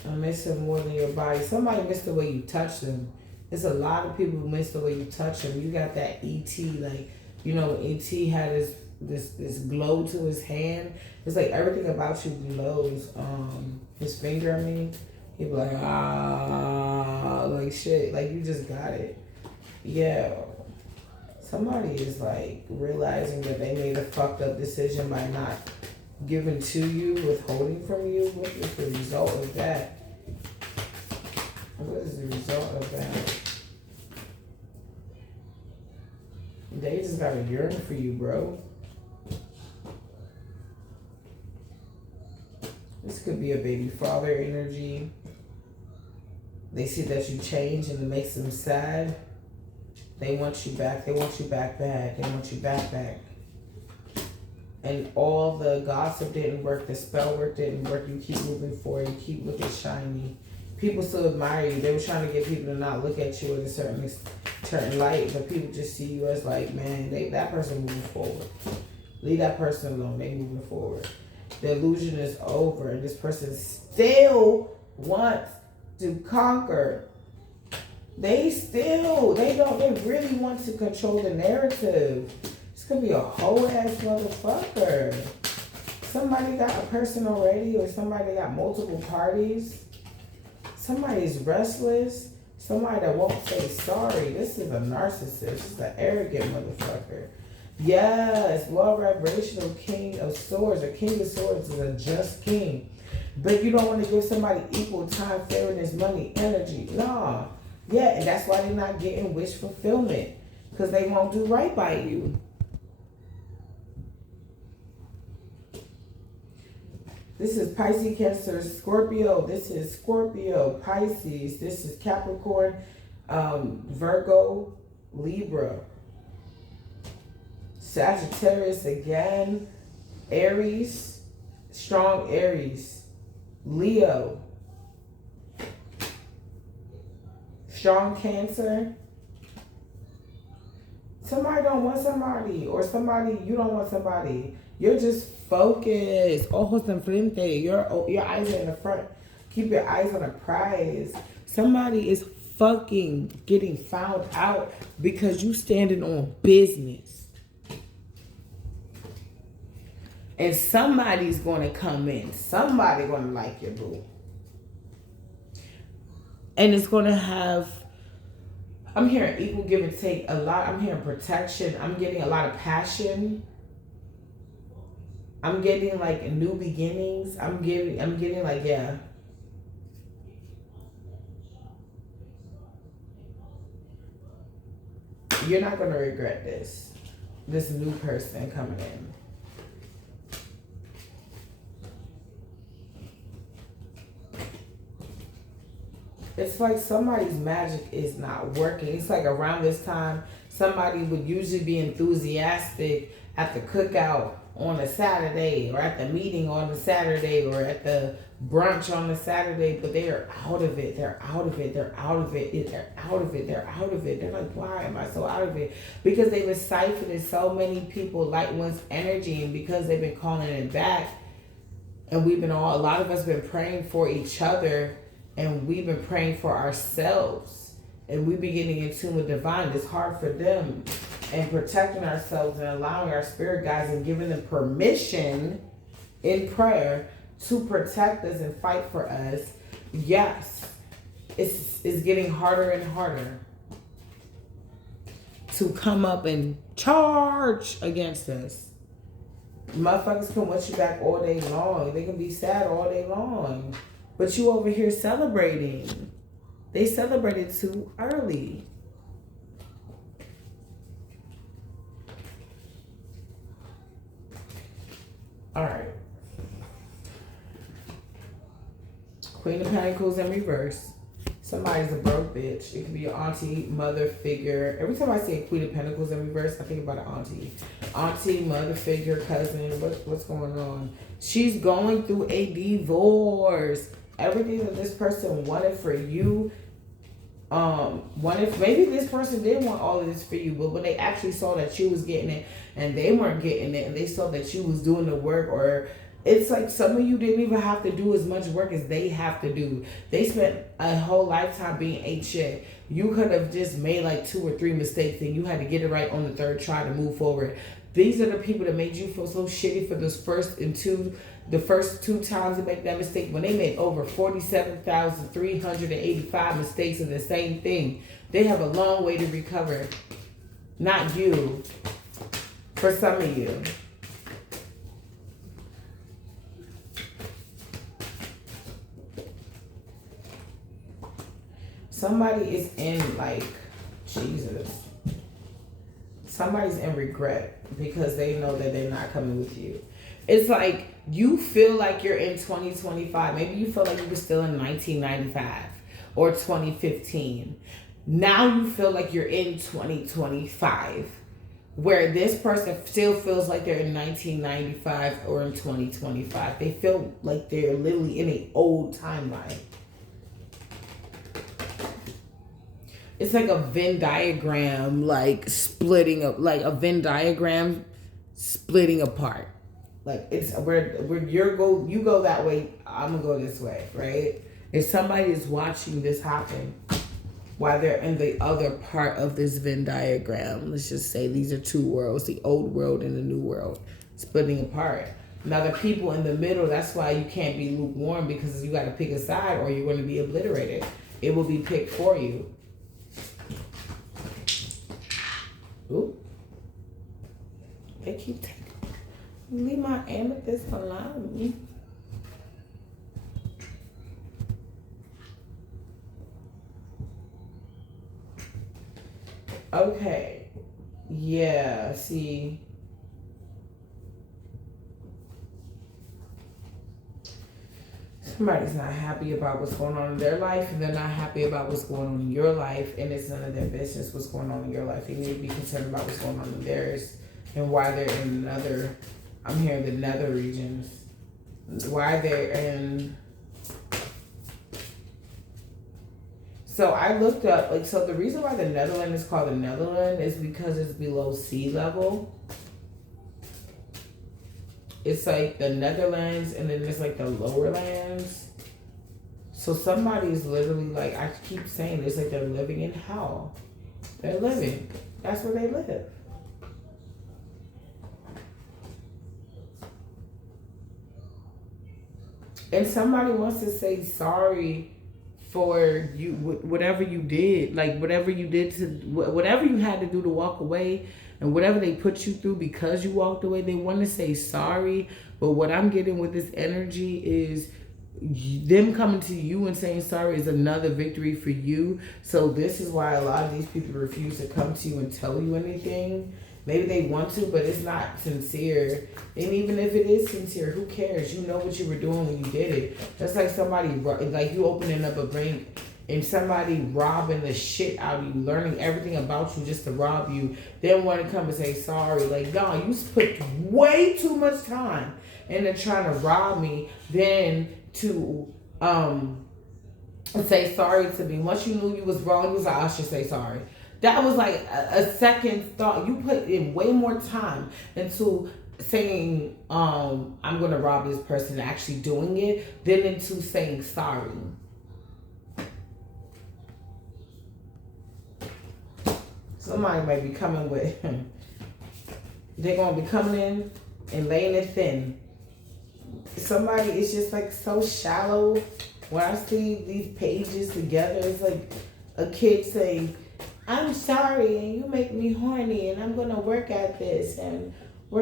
I'm missing more than your body. Somebody missed the way you touch them. There's a lot of people who miss the way you touch them. You got that E.T. like, you know, E.T. had this glow to his hand. It's like everything about you glows. His finger, I mean, he'd be like, like shit, like you just got it. Yeah. Somebody is like realizing that they made a fucked up decision by not giving to you, withholding from you. What is the result of that? What is the result of that? They just gotta yearn for you, bro. This could be a baby father energy. They see that you change and it makes them sad. They want you back. They want you back. They want you back. And all the gossip didn't work. The spell work didn't work. You keep moving forward. You keep looking shiny. People still admire you. They were trying to get people to not look at you in a certain light, but people just see you as like, man, that person moving forward. Leave that person alone. They moving forward. The illusion is over, and this person still wants to conquer. They really want to control the narrative. This could be a whole ass motherfucker. Somebody got a person already, or somebody got multiple parties. Somebody's restless. Somebody that won't say sorry. This is a narcissist. This is an arrogant motherfucker. Yes, low vibrational king of swords. A king of swords is a just king. But you don't want to give somebody equal time, fairness, money, energy. Nah. Yeah, and that's why they're not getting wish fulfillment. Because they won't do right by you. This is Pisces, Cancer, Scorpio. This is Scorpio, Pisces. This is Capricorn, Virgo, Libra. Sagittarius again. Aries, strong Aries. Leo. Strong Cancer. Somebody don't want somebody, or somebody, you don't want somebody. You're just focused. Ojos enfrente. Your eyes are in the front. Keep your eyes on the prize. Somebody is fucking getting found out because you standing on business. And somebody's going to come in. Somebody going to like your boo. And it's going to have, I'm hearing equal give and take a lot. I'm hearing protection. I'm getting a lot of passion. I'm getting like new beginnings. I'm getting like, yeah. You're not going to regret this. This new person coming in. It's like somebody's magic is not working. It's like around this time, somebody would usually be enthusiastic at the cookout on a Saturday, or at the meeting on a Saturday, or at the brunch on a Saturday, but they are out of it. They're out of it. They're out of it. They're out of it. They're out of it. They're like, why am I so out of it? Because they've been siphoning so many people, light one's energy, and because they've been calling it back, and a lot of us been praying for each other, and we've been praying for ourselves, and we've been getting in tune with divine. It's hard for them, and protecting ourselves and allowing our spirit guides and giving them permission in prayer to protect us and fight for us, yes, it's getting harder and harder to come up and charge against us. Motherfuckers can want you back all day long. They can be sad all day long. But you over here celebrating. They celebrated too early. Alright. Queen of Pentacles in reverse. Somebody's a broke bitch. It could be your auntie, mother figure. Every time I say Queen of Pentacles in reverse, I think about an auntie. Auntie, mother figure, cousin. What's going on? She's going through a divorce. Everything that this person wanted for you, maybe this person did want all of this for you, but when they actually saw that you was getting it and they weren't getting it, and they saw that you was doing the work, or it's like some of you didn't even have to do as much work as they have to do. They spent a whole lifetime being a chick. You could have just made like 2 or 3 mistakes and you had to get it right on the 3rd try to move forward. These are the people that made you feel so shitty for the first 2 times to make that mistake, when they made over 47,385 mistakes of the same thing. They have a long way to recover. Not you. For some of you. Somebody is in, like, Jesus. Somebody's in regret because they know that they're not coming with you. It's like you feel like you're in 2025. Maybe you feel like you were still in 1995 or 2015. Now you feel like you're in 2025, where this person still feels like they're in 1995 or in 2025. They feel like they're literally in an old timeline. It's like a Venn diagram, like splitting up, like a Venn diagram splitting apart. Like it's where you go that way, I'm gonna go this way, right? If somebody is watching this happen while they're in the other part of this Venn diagram, let's just say these are 2 worlds, the old world and the new world, splitting apart. Now the people in the middle, that's why you can't be lukewarm, because you got to pick a side or you're going to be obliterated. It will be picked for you. Ooh. They keep taking. Leave my amethyst alone. Okay. Yeah, see. Somebody's not happy about what's going on in their life, and they're not happy about what's going on in your life, and it's none of their business what's going on in your life. They need to be concerned about what's going on in theirs and why they're in another. I'm hearing the nether regions. Why they're in. So I looked up, like, so the reason why the Netherlands is called the Netherlands is because it's below sea level. It's like the Netherlands, and then there's like the lower lands. So somebody's literally like, I keep saying it's like they're living in hell. They're living. That's where they live. And somebody wants to say sorry for you, whatever you did, like whatever you did to, whatever you had to do to walk away, and whatever they put you through because you walked away. They want to say sorry, but what I'm getting with this energy is them coming to you and saying sorry is another victory for you. So this is why a lot of these people refuse to come to you and tell you anything. Maybe they want to, but it's not sincere. And even if it is sincere, who cares? You know what you were doing when you did it. That's like somebody, like you opening up a bank and somebody robbing the shit out of you, learning everything about you just to rob you, then want to come and say sorry. Like, no, you put way too much time into trying to rob me than to say sorry to me. Once you knew you was wrong, you was like, I should say sorry. That was like a second thought. You put in way more time into saying, I'm going to rob this person, actually doing it, than into saying sorry. Somebody might be coming with, they're going to be coming in and laying it thin. somebody is just like so shallow. When I see these pages together, it's like a kid saying, I'm sorry and you make me horny and I'm gonna work at this and they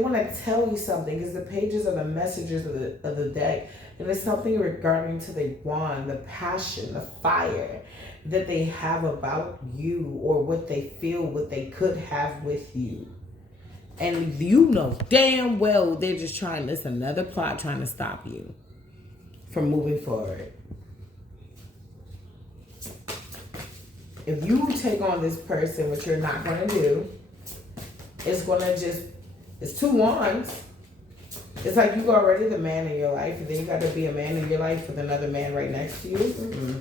want to tell you something because the pages are the messages of the deck, and it's something regarding to the wand, the passion, the fire that they have about you, or what they feel, what they could have with you. And you know damn well they're just trying, it's another plot trying to stop you from moving forward. If you take on this person, which you're not going to do, it's going to just, it's 2 wands. It's like you already the man in your life, and then you got to be a man in your life with another man right next to you. Mm-hmm.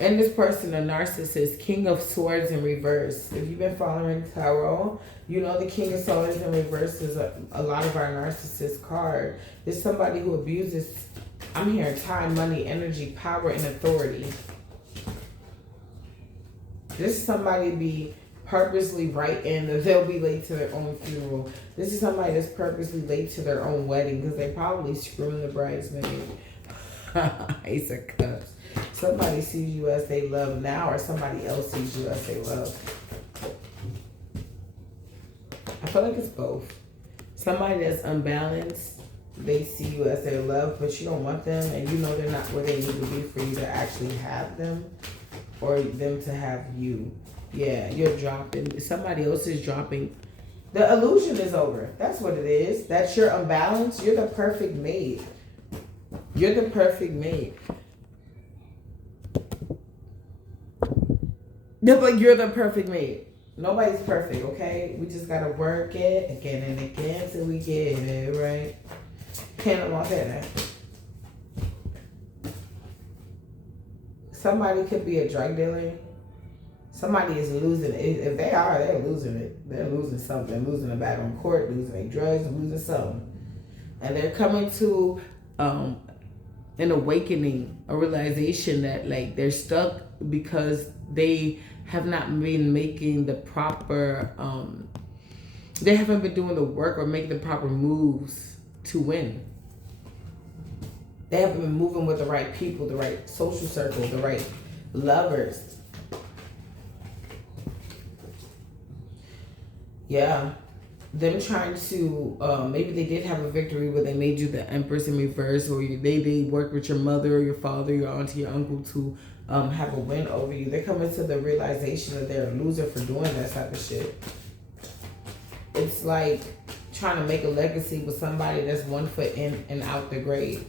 And this person, a narcissist, King of Swords in reverse. If you've been following tarot, you know the King of Swords in reverse is a lot of our narcissist card. It's somebody who abuses, I'm hearing time, money, energy, power, and authority. This is somebody be purposely writing that they'll be late to their own funeral. This is somebody that's purposely late to their own wedding because they probably screwing the bridesmaid. Ace of Cups. Somebody sees you as they love now, or somebody else sees you as they love. I feel like it's both. Somebody that's unbalanced, they see you as their love, but you don't want them, and you know they're not where they need to be for you to actually have them, or them to have you. Yeah, you're dropping. Somebody else is dropping. The illusion is over. That's what it is. That's your unbalanced. You're the perfect mate. You're the perfect mate. No, but you're the perfect mate. Nobody's perfect, okay? We just gotta work it again and again till we get it, right? Can't walk that. Somebody could be a drug dealer. Somebody is losing it. If they are, they're losing it. They're losing something. Losing a battle in court, losing their drugs, losing something. And they're coming to an awakening, a realization that like they're stuck because they have not been making the proper, they haven't been doing the work or making the proper moves to win. They haven't been moving with the right people, the right social circle, the right lovers. Yeah. Them trying to, maybe they did have a victory where they made you the Empress in reverse, or they worked with your mother or your father, your auntie, your uncle to have a win over you. They're coming to the realization that they're a loser for doing that type of shit. It's like trying to make a legacy with somebody that's 1 foot in and out the grave,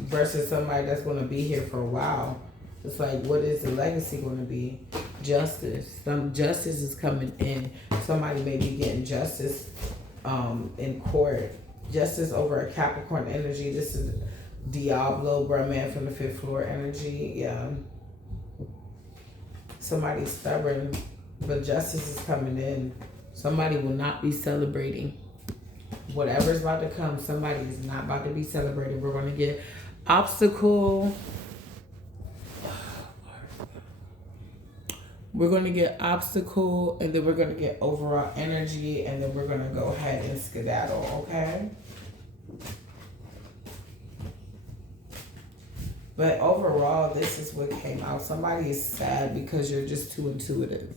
versus somebody that's going to be here for a while. It's like, what is the legacy going to be? Justice. Some justice is coming in. Somebody may be getting justice in court. Justice over a Capricorn energy. This is Diablo, man from the 5th floor energy. Yeah. Somebody's stubborn, but justice is coming in. Somebody will not be celebrating. Whatever's about to come, somebody is not about to be celebrated. We're going to get obstacle. We're going to get obstacle, and then we're going to get overall energy, and then we're going to go ahead and skedaddle, okay? But overall, this is what came out. Somebody is sad because you're just too intuitive.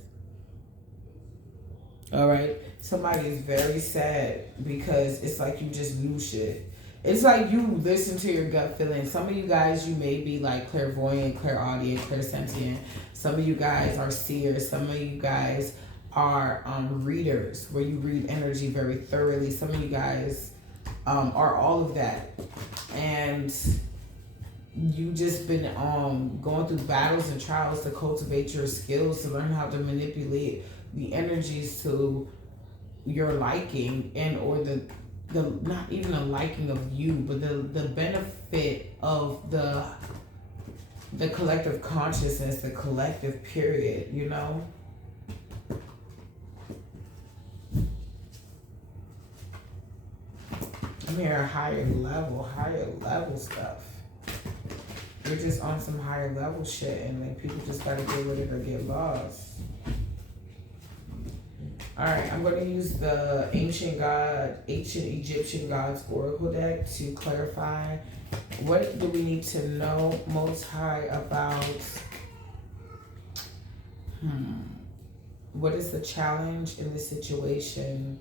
All right? Somebody is very sad because it's like you just knew shit. It's like you listen to your gut feeling. Some of you guys, you may be like clairvoyant, clairaudient, clairsentient. Some of you guys are seers. Some of you guys are readers, where you read energy very thoroughly. Some of you guys are all of that. And you just been going through battles and trials to cultivate your skills, to learn how to manipulate the energies to your liking, and or the not even a liking of you, but the benefit of the collective consciousness, the collective period, you know? I'm hearing higher level stuff. You're just on some higher level shit, and like people just gotta get with it or get lost. Alright, I'm gonna use the ancient Egyptian gods oracle deck to clarify what do we need to know Most High about what is the challenge in the situation.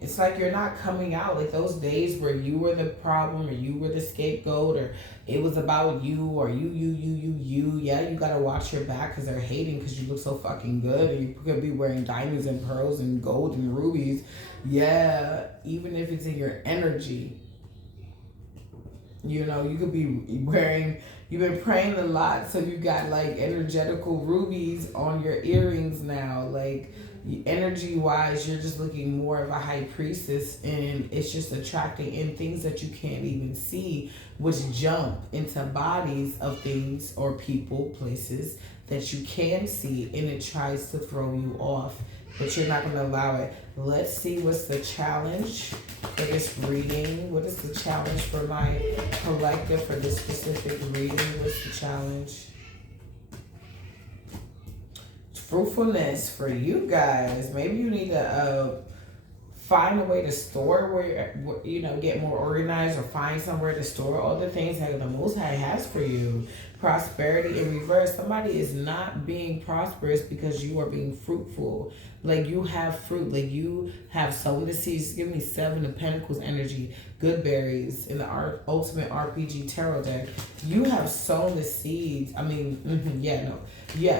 It's like you're not coming out. Like those days where you were the problem or you were the scapegoat or it was about you or you. Yeah, you gotta watch your back because they're hating because you look so fucking good. And you could be wearing diamonds and pearls and gold and rubies. Yeah, even if it's in your energy. You know, you could be wearing, you've been praying a lot. So you got like energetical rubies on your earrings now. Like, energy wise, you're just looking more of a high priestess, and it's just attracting in things that you can't even see, which jump into bodies of things or people, places that you can see, and it tries to throw you off, but you're not going to allow it. Let's see what's the challenge for this reading. What is the challenge for my collective for this specific reading? What's the challenge? Fruitfulness for you guys. Maybe you need to find a way to store where you know, get more organized, or find somewhere to store all the things that the Most High has for you. Prosperity in reverse. Somebody is not being prosperous because you are being fruitful. Like you have fruit, like you have sown the seeds. Give me 7 of Pentacles energy, good berries in the ultimate RPG tarot deck. You have sown the seeds. I mean, you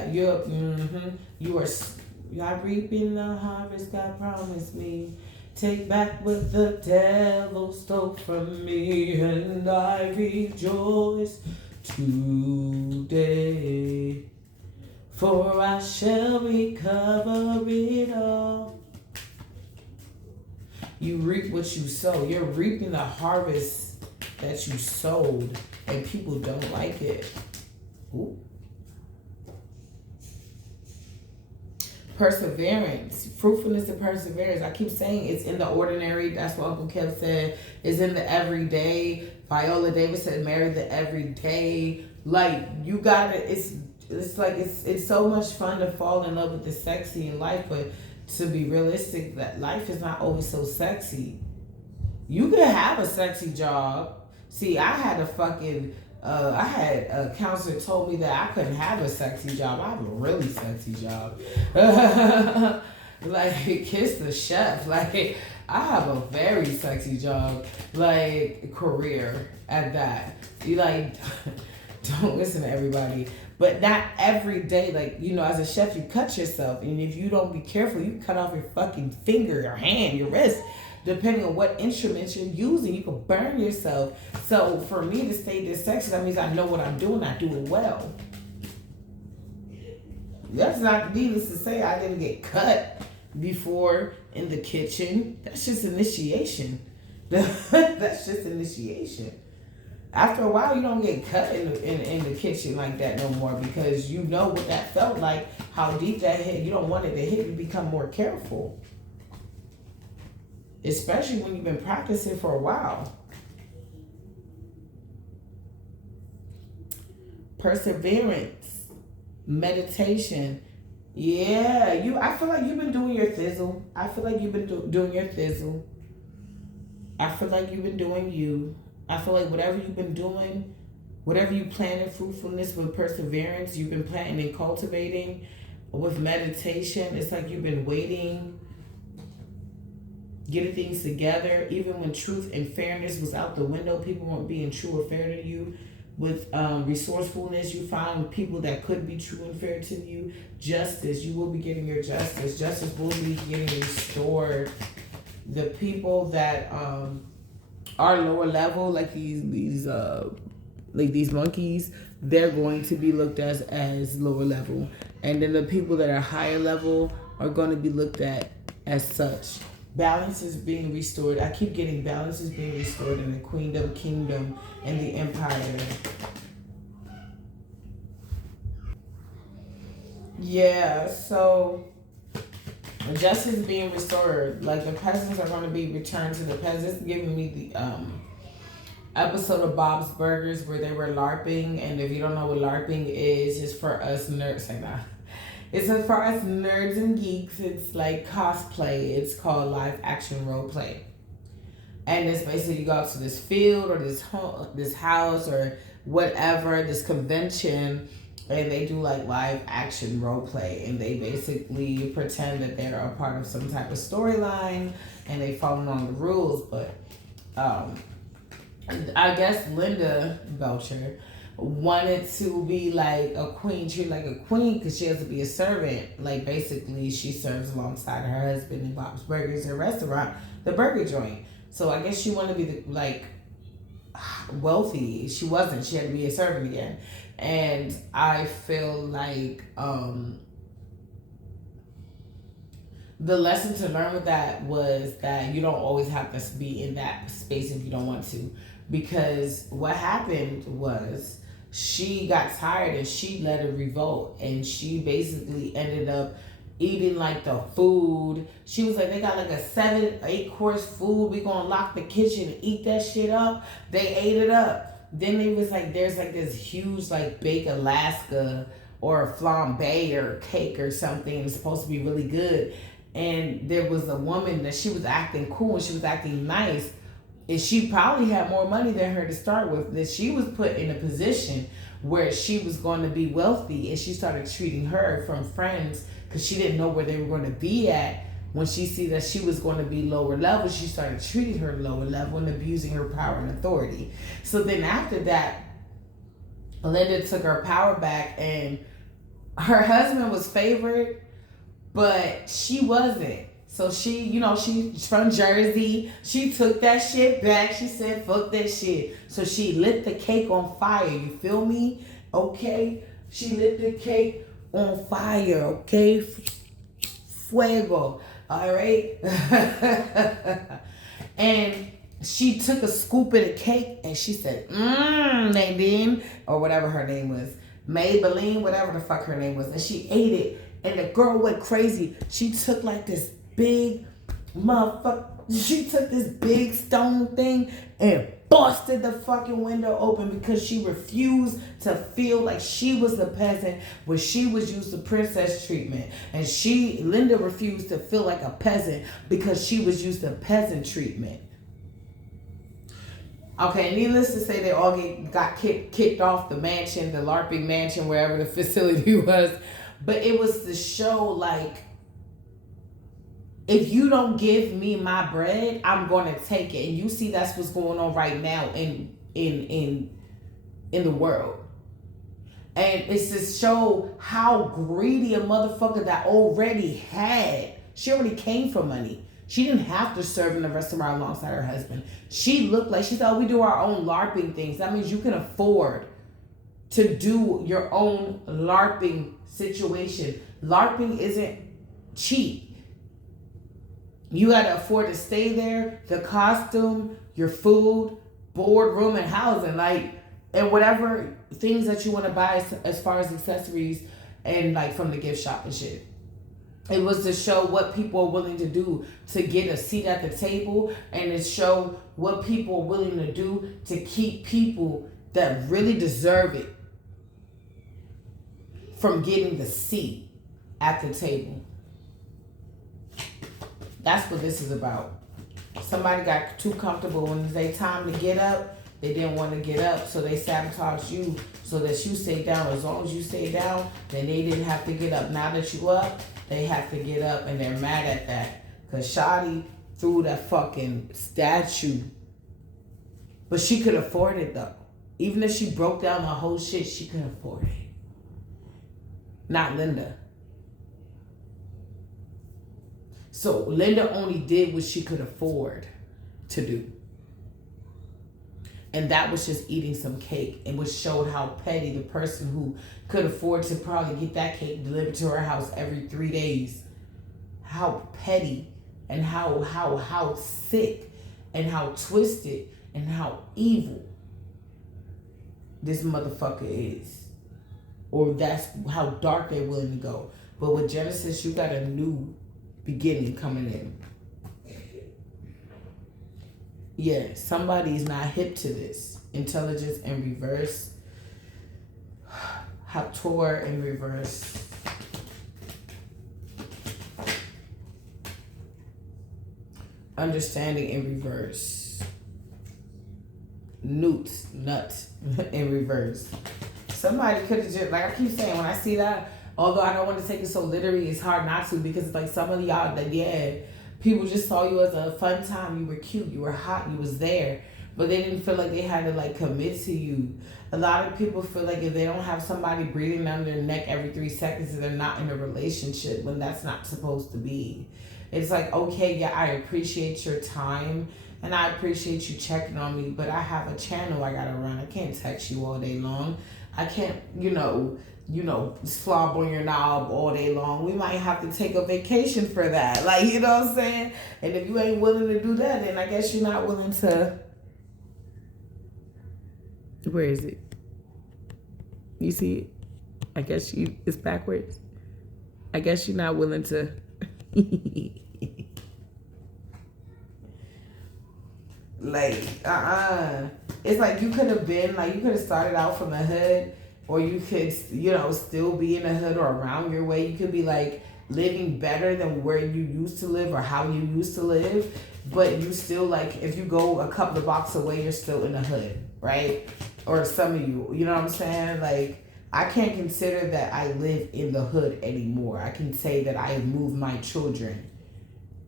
are reaping the harvest God promised me. Take back what the devil stole from me, and I rejoice today. For I shall recover it all. You reap what you sow. You're reaping the harvest that you sowed, and people don't like it. Ooh. Perseverance, fruitfulness and perseverance. I keep saying it's in the ordinary. That's what Uncle Kev said. It's in the everyday. Viola Davis said, marry the everyday. Like, you gotta, it's like, it's so much fun to fall in love with the sexy in life, but to be realistic, that life is not always so sexy. You could have a sexy job. See, I had a counselor told me that I couldn't have a sexy job. I have a really sexy job. Like, kiss the chef. Like, I have a very sexy job. Like, career at that. You like, don't listen to everybody. But not every day. Like, you know, as a chef, you cut yourself. And if you don't be careful, you cut off your fucking finger, your hand, your wrist. Depending on what instruments you're using, you can burn yourself. So for me to stay this sexy, that means I know what I'm doing. I do it well. That's not needless to say. I didn't get cut before in the kitchen. That's just initiation. That's just initiation. After a while, you don't get cut in the kitchen like that no more, because you know what that felt like, how deep that hit. You don't want it to hit. You become more careful. Especially when you've been practicing for a while. Perseverance. Meditation. Yeah, I feel like you've been doing your thizzle. I feel like you've been doing your thizzle. I feel like you've been doing you. I feel like whatever you've been doing, whatever you plan in fruitfulness with perseverance, you've been planting and cultivating with meditation. It's like you've been waiting, getting things together. Even when truth and fairness was out the window, people weren't being true or fair to you. With resourcefulness, you found people that could be true and fair to you. Justice, you will be getting your justice. Justice will be getting restored. The people that are lower level, like these monkeys, they're going to be looked at as lower level. And then the people that are higher level are going to be looked at as such. Balance is being restored. I keep getting balance is being restored in the queendom, kingdom, and the empire. Yeah, so justice is being restored. Like the peasants are going to be returned to the peasants. Giving me the episode of Bob's Burgers where they were LARPing, and if you don't know what LARPing is, it's for us nerds. Like that. It's for us nerds and geeks. It's like cosplay. It's called live action role play. And it's basically you go out to this field or this home, this house or whatever, this convention, and they do like live action role play, and they basically pretend that they're a part of some type of storyline and they follow along the rules. But I guess Linda Belcher wanted to be like a queen, treated like a queen, because she has to be a servant. Like basically she serves alongside her husband in Bob's Burgers, her restaurant, the burger joint. So I guess she wanted to be like wealthy. She wasn't. She had to be a servant again. And I feel like the lesson to learn with that was that you don't always have to be in that space if you don't want to. Because what happened was she got tired and she led a revolt, and she basically ended up eating like the food. She was like, they got like a 7-8 course food. We gonna lock the kitchen and eat that shit up. They ate it up. Then it was like, there's like this huge like baked Alaska or a flambe or cake or something. It was supposed to be really good. And there was a woman that she was acting cool and she was acting nice. And she probably had more money than her to start with. That she was put in a position where she was going to be wealthy, and she started treating her from friends, because she didn't know where they were going to be at. When she see that she was going to be lower level, she started treating her lower level and abusing her power and authority. So then after that, Linda took her power back, and her husband was favored, but she wasn't. So she, you know, she's from Jersey. She took that shit back. She said, fuck that shit. So she lit the cake on fire. You feel me? Okay? She lit the cake on fire. Okay? Fuego. All right? And she took a scoop of the cake and she said, Nadine, or whatever her name was. Maybelline, whatever the fuck her name was. And she ate it. And the girl went crazy. She took like this big motherfucker. She took this big stone thing and busted the fucking window open, because she refused to feel like she was the peasant when she was used to princess treatment. And Linda refused to feel like a peasant because she was used to peasant treatment. Okay, needless to say, they all got kicked off the mansion, the LARPing mansion, wherever the facility was. But it was to show, like, if you don't give me my bread, I'm going to take it. And you see that's what's going on right now in the world. And it's to show how greedy a motherfucker that already had. She already came for money. She didn't have to serve in the restaurant alongside her husband. She looked like, she thought, we do our own LARPing things. That means you can afford to do your own LARPing situation. LARPing isn't cheap. You got to afford to stay there, the costume, your food, boardroom, and housing, like, and whatever things that you want to buy as far as accessories and like from the gift shop and shit. It was to show what people are willing to do to get a seat at the table, and to show what people are willing to do to keep people that really deserve it from getting the seat at the table. That's what this is about. Somebody got too comfortable when it's their time to get up. They didn't want to get up, so they sabotaged you so that you stay down. As long as you stay down, then they didn't have to get up. Now that you up, they have to get up, and they're mad at that. Because Shadi threw that fucking statue. But she could afford it, though. Even if she broke down the whole shit, she could afford it. Not Linda. So Linda only did what she could afford to do. And that was just eating some cake, and which showed how petty the person who could afford to probably get that cake delivered to her house every 3 days. How petty and how sick and how twisted and how evil this motherfucker is. Or that's how dark they're willing to go. But with Genesis, you got a new beginning coming in. Yeah, somebody's not hip to this. Intelligence in reverse. Haptor in reverse. Understanding in reverse. Nut in reverse. Somebody could have just, like I keep saying, when I see that, although I don't want to take it so literally, it's hard not to, because it's like some of y'all that, yeah, people just saw you as a fun time. You were cute, you were hot, you was there, but they didn't feel like they had to like commit to you. A lot of people feel like if they don't have somebody breathing down their neck every 3 seconds, they're not in a relationship, when that's not supposed to be. It's like, okay, yeah, I appreciate your time and I appreciate you checking on me, but I have a channel I gotta run. I can't text you all day long. I can't, slob on your knob all day long. We might have to take a vacation for that. Like, you know what I'm saying? And if you ain't willing to do that, then I guess you're not willing to. Where is it? You see it? I guess it's backwards. I guess you're not willing to. Like, it's like you could have been, like, you could have started out from the hood, or you could, still be in the hood or around your way. You could be like living better than where you used to live or how you used to live, but you still, like, if you go a couple of blocks away, you're still in the hood, right? Or some of you, you know what I'm saying? Like, I can't consider that I live in the hood anymore. I can say that I moved my children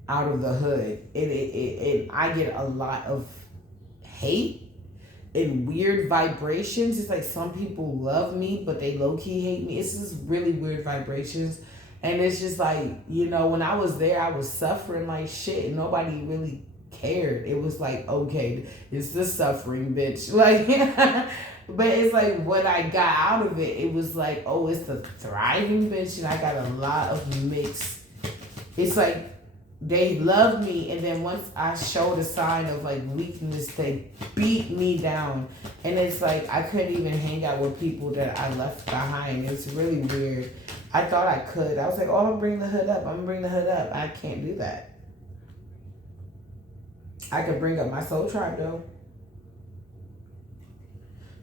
out of the hood. And I get a lot of hate and weird vibrations. It's like some people love me, but they low-key hate me. It's just really weird vibrations. And it's just like, when I was there, I was suffering like shit, and nobody really cared. It was like, okay, it's the suffering, bitch. Like, but it's like when I got out of it, it was like, oh, it's the thriving bitch, and I got a lot of mixed. It's like they loved me, and then once I showed a sign of like weakness, they beat me down. And it's like I couldn't even hang out with people that I left behind. It's really weird. I thought I could. I was like, oh, I'm gonna bring the hood up. I can't do that. I could bring up my soul tribe though.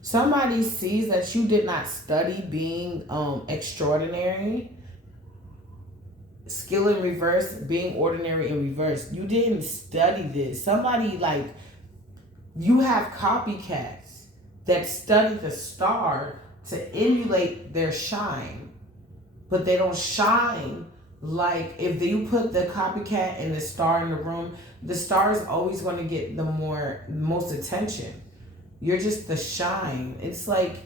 Somebody sees that you did not study being extraordinary. Skill in reverse, being ordinary in reverse. You didn't study this. Somebody, like, you have copycats that study the star to emulate their shine, but they don't shine. Like, if you put the copycat and the star in the room, the star is always going to get the most attention. You're just the shine. It's like,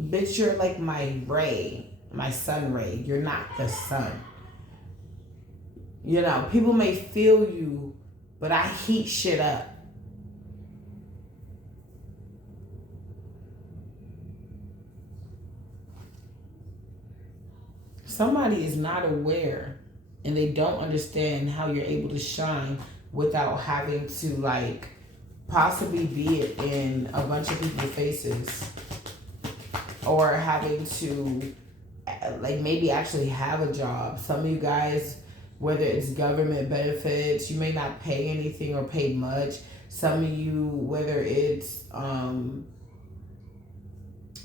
bitch, you're like my ray, my sun ray. You're not the sun. People may feel you, but I heat shit up. Somebody is not aware, and they don't understand how you're able to shine without having to, like, possibly be it in a bunch of people's faces, or having to, like, maybe actually have a job. Some of you guys, whether it's government benefits, you may not pay anything or pay much. Some of you, whether it's,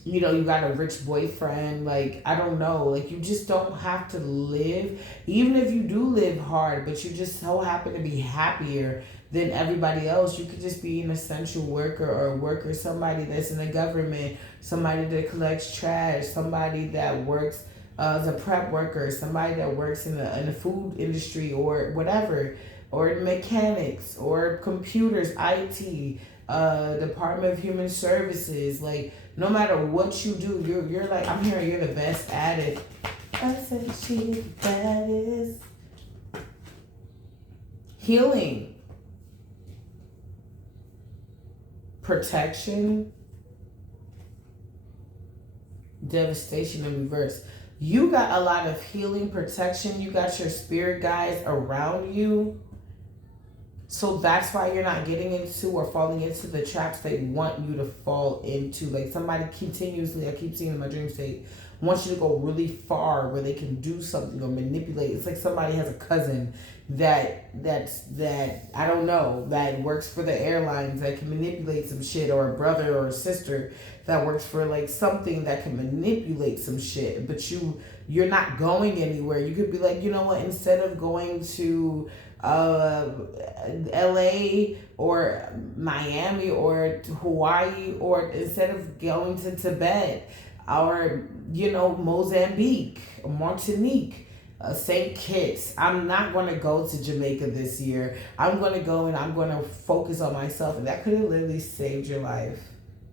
you got a rich boyfriend, like, I don't know, like, you just don't have to live, even if you do live hard, but you just so happen to be happier than everybody else. You could just be an essential worker, or a worker, somebody that's in the government, somebody that collects trash, somebody that works as a prep worker, somebody that works in the food industry, or whatever, or mechanics, or computers, IT, Department of Human Services. Like, no matter what you do, you're like, I'm hearing you're the best at it. I said she's the baddest. Healing. Protection. Devastation in reverse. You got a lot of healing, protection. You got your spirit guides around you. So that's why you're not getting into or falling into the traps they want you to fall into. Like somebody continuously, I keep seeing in my dream state, wants you to go really far where they can do something or manipulate. It's like somebody has a cousin that I don't know, that works for the airlines that can manipulate some shit, or a brother or a sister that works for like something that can manipulate some shit, but you're not going anywhere. You could be like, you know what, instead of going to LA or Miami or Hawaii, or instead of going to Tibet or Mozambique, Martinique, St. Kitts, I'm not going to go to Jamaica this year. I'm going to go and I'm going to focus on myself, and that could have literally saved your life.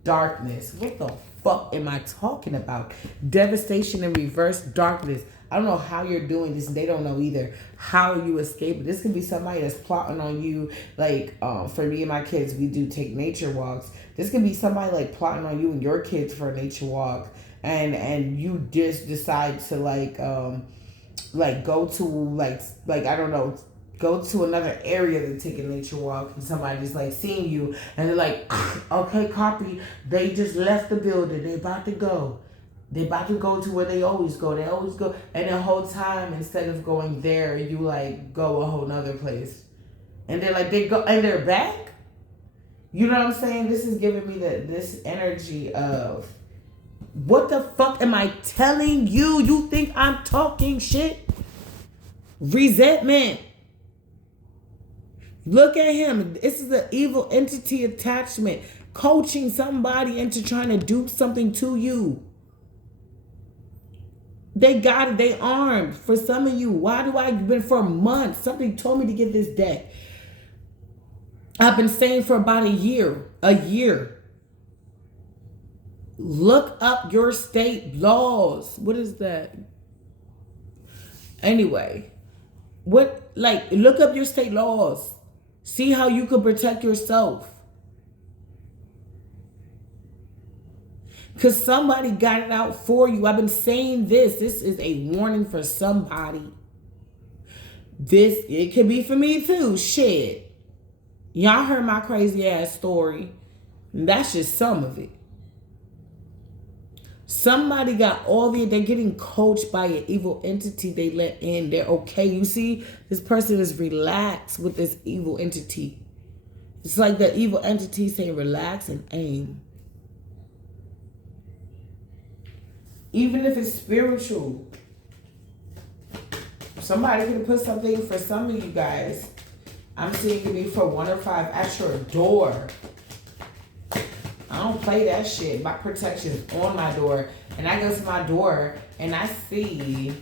Darkness, what the fuck am I talking about? Devastation in reverse, darkness. I don't know how you're doing this, and they don't know either. How you escape it? This could be somebody that's plotting on you. Like, for me and my kids, we do take nature walks. This could be somebody like plotting on you and your kids for a nature walk, and you just decide to go to like I don't know, go to another area to take a nature walk, and somebody's like seeing you, and they're like, okay, copy. They just left the building. They about to go. They about to go to where they always go. They always go. And the whole time, instead of going there, you like go a whole nother place. And they're like, they go and they're back. You know what I'm saying? This is giving me this energy of, what the fuck am I telling you? You think I'm talking shit? Resentment. Look at him. This is the evil entity attachment. Coaching somebody into trying to do something to you. They got it. They armed. For some of you, why do I been for months? Somebody told me to get this deck. I've been saying for about a year. Look up your state laws. What is that? Anyway, look up your state laws. See how you can protect yourself. Because somebody got it out for you. I've been saying this. This is a warning for somebody. It could be for me too. Shit. Y'all heard my crazy ass story. That's just some of it. Somebody got they're getting coached by an evil entity they let in. They're okay. You see, this person is relaxed with this evil entity. It's like the evil entity saying relax and aim. Even if it's spiritual. Somebody could have put something for some of you guys. I'm seeing it be for 1 or 5 at your door. I don't play that shit. My protection is on my door. And I go to my door and I see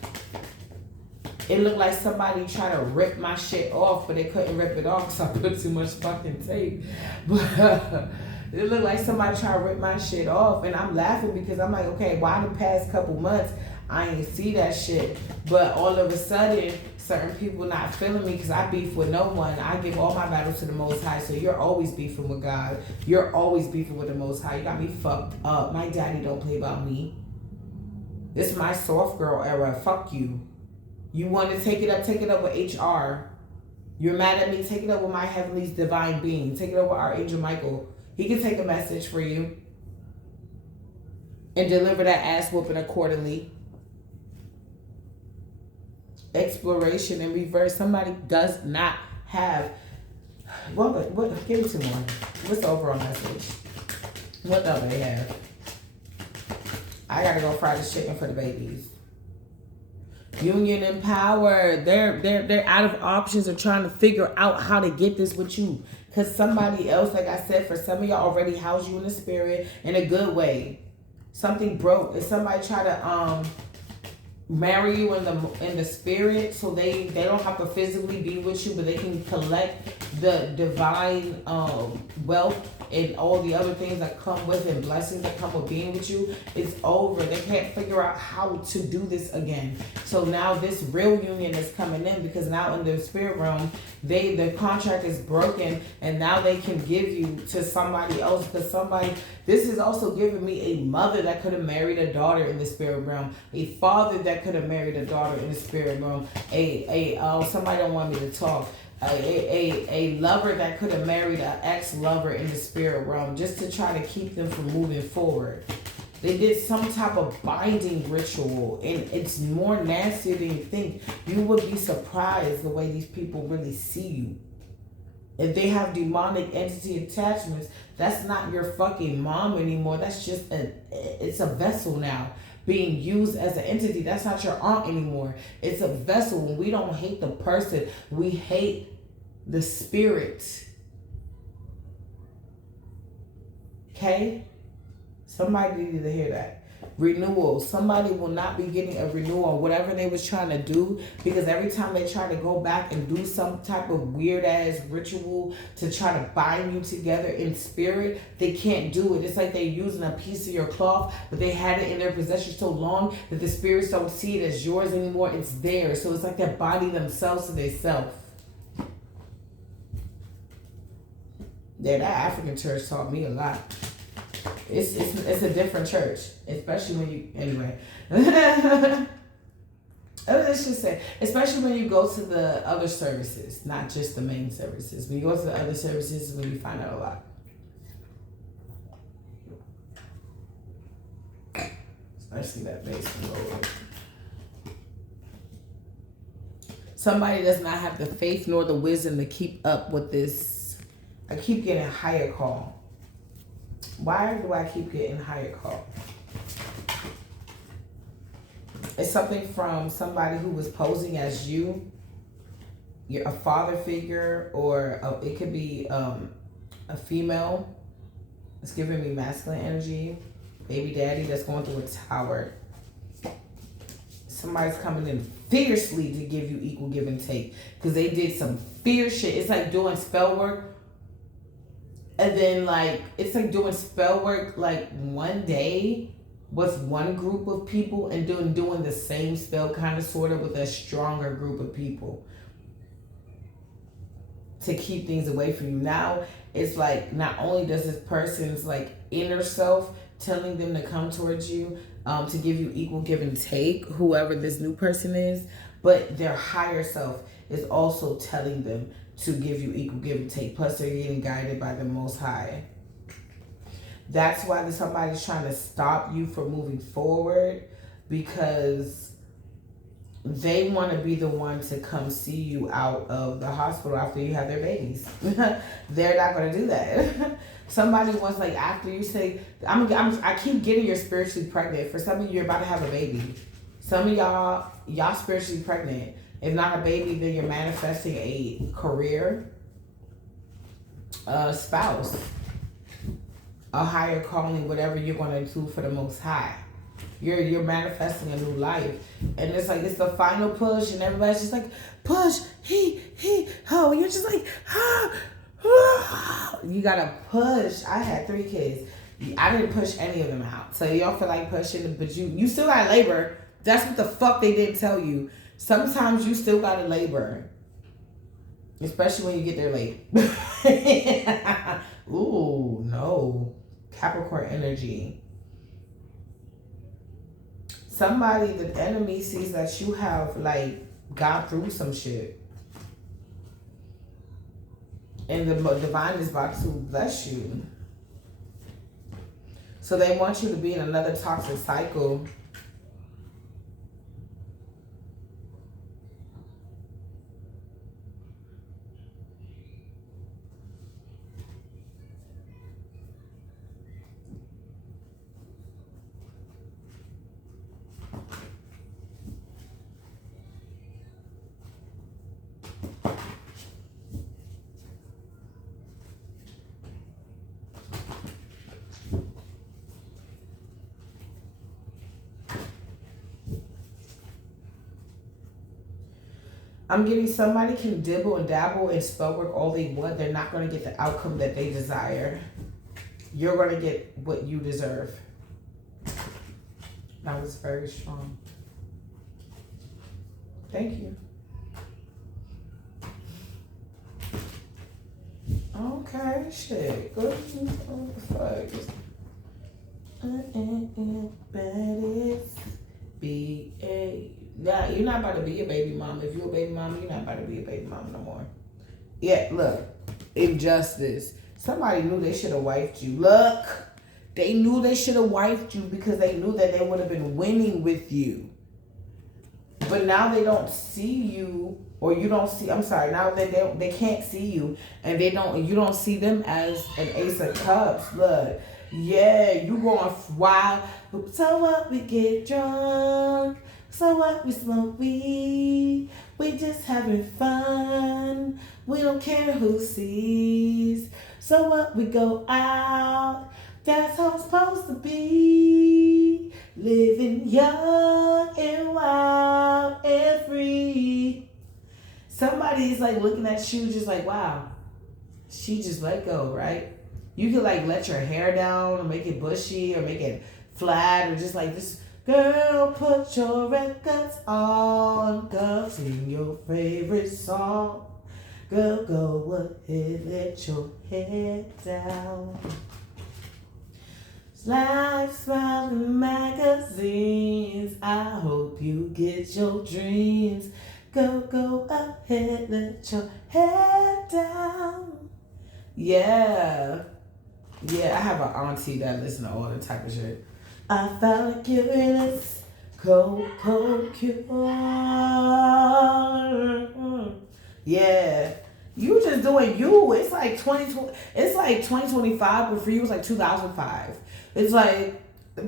it looked like somebody tried to rip my shit off, but they couldn't rip it off because I put too much fucking tape. But it looked like somebody tried to rip my shit off, and I'm laughing because I'm like, okay, why the past couple months I ain't see that shit? But all of a sudden, certain people not feeling me because I beef with no one. I give all my battles to the Most High. So you're always beefing with God. You're always beefing with the Most High. You got me fucked up. My daddy don't play about me. This is my soft girl era. Fuck you. You want to take it up with HR. You're mad at me, take it up with my heavenly divine being. Take it up with Archangel Michael. He can take a message for you and deliver that ass whooping accordingly. Exploration in reverse. Somebody does not have. What? Give me some more. What's the overall message? What do they have? I gotta go fry the chicken for the babies. Union and power. They're out of options. They're trying to figure out how to get this with you. Because somebody else, like I said, for some of y'all already housed you in the spirit in a good way. Something broke. If somebody try to marry you in the spirit, so they don't have to physically be with you, but they can collect the divine wealth and all the other things that come with it, blessings that come with being with you, it's over. They can't figure out how to do this again. So now this real union is coming in, because now in the spirit realm, the contract is broken, and now they can give you to somebody else, because this is also giving me a mother that could have married a daughter in the spirit realm, a father that could have married a daughter in the spirit realm, somebody don't want me to talk. a lover that could have married an ex-lover in the spirit realm just to try to keep them from moving forward. They did some type of binding ritual, and it's more nasty than you think. You would be surprised the way these people really see you. If they have demonic entity attachments, that's not your fucking mom anymore. That's just it's a vessel now being used as an entity. That's not your aunt anymore. It's a vessel. When we don't hate the person, we hate the spirit. Okay? Somebody needed to hear that. Renewal. Somebody will not be getting a renewal on whatever they was trying to do, because every time they try to go back and do some type of weird ass ritual to try to bind you together in spirit, they can't do it. It's like they're using a piece of your cloth, but they had it in their possession so long that the spirits don't see it as yours anymore. It's theirs. So it's like they're binding themselves to themselves. Yeah, that African church taught me a lot. It's a different church, especially when you, anyway. Let's just say, especially when you go to the other services, not just the main services. When you go to the other services, when you find out a lot. Especially that basement road. Somebody does not have the faith nor the wisdom to keep up with this. I keep getting higher call. Why do I keep getting higher call? It's something from somebody who was posing as you. You're a father figure, or it could be a female. It's giving me masculine energy. Baby daddy that's going through a tower. Somebody's coming in fiercely to give you equal give and take, because they did some fierce shit. It's like doing spell work. And then, like, it's like doing spell work, like, one day with one group of people and doing the same spell kind of sort of with a stronger group of people to keep things away from you. Now, it's like, not only does this person's, like, inner self telling them to come towards you, to give you equal give and take, whoever this new person is, but their higher self is also telling them to give you equal give and take. Plus, they're getting guided by the Most High. That's why somebody's trying to stop you from moving forward, because they want to be the one to come see you out of the hospital after you have their babies. They're not going to do that. Somebody wants, like, after you say, I keep getting you're spiritually pregnant. For some of you, you're about to have a baby. Some of y'all spiritually pregnant. If not a baby, then you're manifesting a career, a spouse, a higher calling, whatever you're going to do for the Most High. You're manifesting a new life. And it's like, it's the final push, and everybody's just like, push, ho. You're just like, you got to push. I had 3 kids. I didn't push any of them out. So you don't feel like pushing, but you still got labor. That's what the fuck they didn't tell you. Sometimes you still gotta labor. Especially when you get there late. Ooh, no. Capricorn energy. Somebody, the enemy sees that you have, like, gone through some shit. And the divine is about to bless you. So they want you to be in another toxic cycle. I'm getting somebody can dibble and dabble and spell work all they want. They're not going to get the outcome that they desire. You're going to get what you deserve. That was very strong. Thank you. Okay, shit. Go to what the fuck. Nah, you're not about to be a baby mama. If you're a baby mama, you're not about to be a baby mama no more. Yeah, look, injustice. Somebody knew they should have wiped you. Look, they knew they should have wiped you because they knew that they would have been winning with you. But now they don't see you, or you don't see. I'm sorry. Now they can't see you, and you don't see them as an ace of cups. Look, yeah, you going wild. So what? We get drunk. So what? We smoke weed. We just having fun. We don't care who sees. So what? We go out. That's how it's supposed to be. Living young and wild and free. Somebody's like looking at you just like, wow, she just let go, right? You could like let your hair down or make it bushy or make it flat or just like this. Girl, put your records on. Girl, sing your favorite song. Girl, go ahead, let your head down. Life, smiling magazines. I hope you get your dreams. Go ahead, let your head down. Yeah. Yeah, I have an auntie that listens to all the type of shit. I found a curious cold cure. Yeah. You just doing you. It's like 2025, but for you it's like 2005. It's like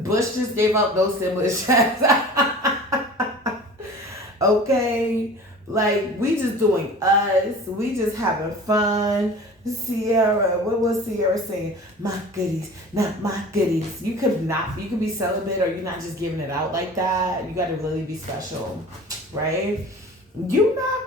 Bush just gave out those stimulus checks. Okay? Like, we just doing us. We just having fun. Sierra, what was Sierra saying? My goodies, not my goodies. You could be celibate, or you're not just giving it out like that. You gotta really be special, right? You're not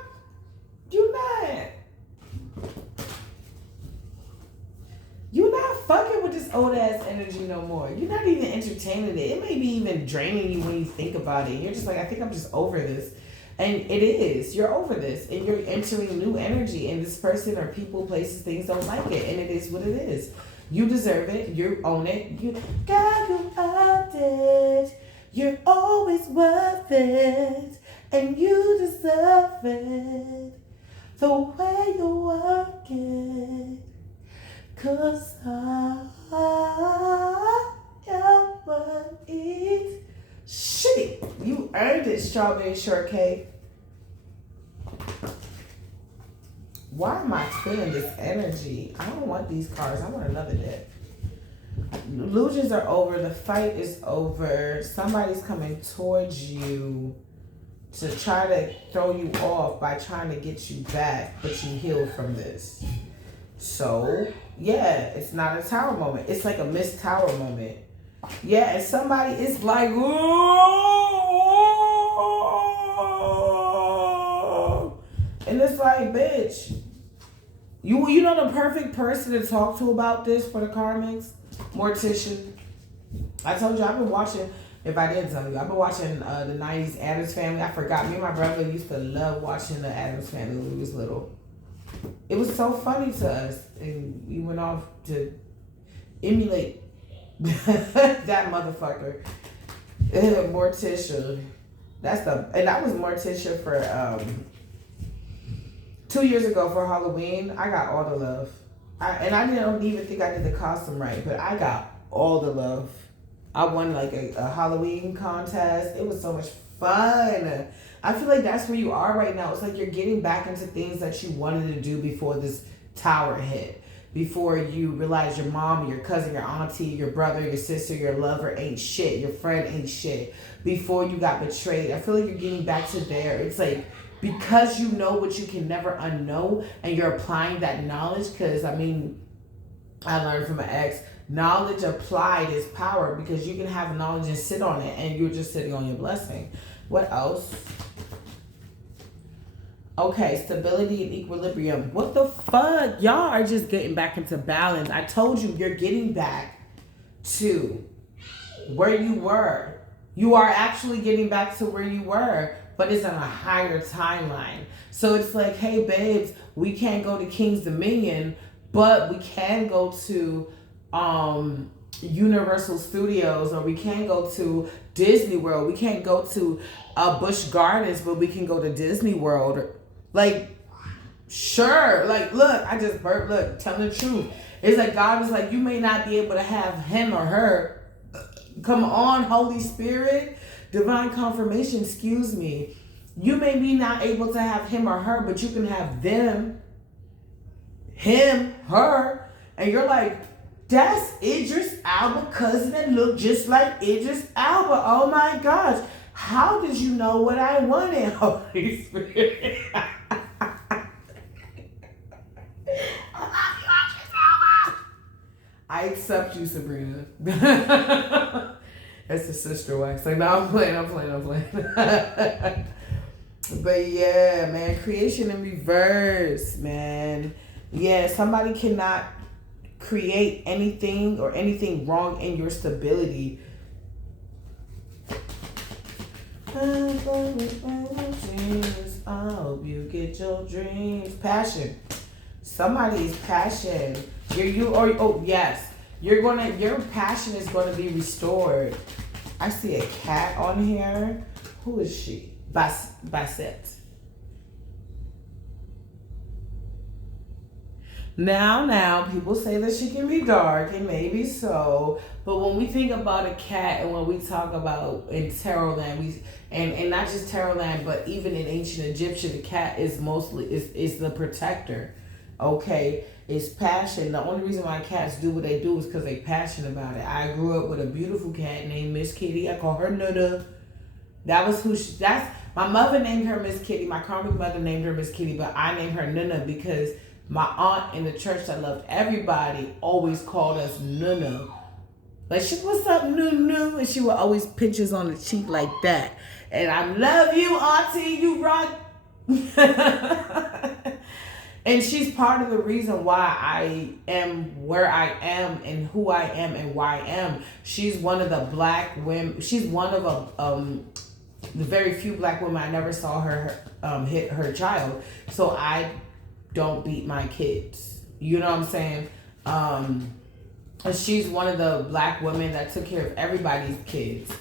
fucking with this old ass energy no more. You're not even entertaining it. It may be even draining you when you think about it. You're just like, I think I'm just over this. And it is. You're over this. And you're entering new energy. And this person or people, places, things don't like it. And it is what it is. You deserve it. You own it. You got you earned it. You're always worth it. And you deserve it. The way you work it. 'Cause I am what it. Shit, you earned it, strawberry shortcake. Why am I feeling this energy? I don't want these cards. I want another deck. Illusions are over. The fight is over. Somebody's coming towards you to try to throw you off by trying to get you back, but you healed from this. So, yeah, it's not a tower moment. It's like a missed tower moment. Yeah, and somebody is like, whoa! And it's like, bitch, you know the perfect person to talk to about this for the Karmics? Morticia. I told you, I've been watching, if I didn't tell you, I've been watching the 90s Addams Family. I forgot, me and my brother used to love watching the Addams Family when we was little. It was so funny to us, and we went off to emulate that motherfucker. Morticia. And that was Morticia for 2 years ago for Halloween. I got all the love. I don't even think I did the costume right, but I got all the love. I won like a Halloween contest. It was so much fun. I feel like that's where you are right now. It's like you're getting back into things that you wanted to do before this tower hit. Before you realize your mom, your cousin, your auntie, your brother, your sister, your lover ain't shit. Your friend ain't shit. Before you got betrayed. I feel like you're getting back to there. It's like, because you know what you can never unknow, and you're applying that knowledge. Because, I mean, I learned from an ex, knowledge applied is power, because you can have knowledge and sit on it, and you're just sitting on your blessing. What else? Okay, stability and equilibrium. What the fuck? Y'all are just getting back into balance. I told you, you're getting back to where you were. You are actually getting back to where you were, but it's on a higher timeline. So it's like, hey, babes, we can't go to King's Dominion, but we can go to Universal Studios, or we can go to Disney World. We can't go to Busch Gardens, but we can go to Disney World. Like, Sure. Like, look, I just burped. Look, tell the truth. It's like God is like, you may not be able to have him or her. Come on, Holy Spirit. Divine confirmation, excuse me. You may be not able to have him or her, but you can have them, him, her. And you're like, that's Idris Elba cousin that look just like Idris Elba. Oh my gosh. How did you know what I wanted, Holy Spirit? I accept you, Sabrina. That's the sister wax. Like, no, I'm playing. But yeah, man, creation in reverse, man. Yeah, somebody cannot create anything or anything wrong in your stability. I hope you get your dreams. Passion. Somebody's passion. Your passion is gonna be restored. I see a cat on here. Who is she? Bassett. Now, people say that she can be dark, and maybe so. But when we think about a cat, and when we talk about in Tarot land, and not just Tarot land, but even in ancient Egyptian, the cat is mostly is the protector. Okay, it's passion. The only reason why cats do what they do is because they're passionate about it. I grew up with a beautiful cat named Miss Kitty. I call her Nutta. That was my mother named her Miss Kitty. My karmic mother named her Miss Kitty, but I named her Nuna because my aunt in the church that loved everybody always called us Nuna. Like, what's up, Nunu? And she would always pinch us on the cheek like that. And I love you, Auntie. You rock. And she's part of the reason why I am where I am and who I am and why I am. She's one of the black women. She's one of the very few black women I never saw her hit her child. So I don't beat my kids. You know what I'm saying? She's one of the black women that took care of everybody's kids.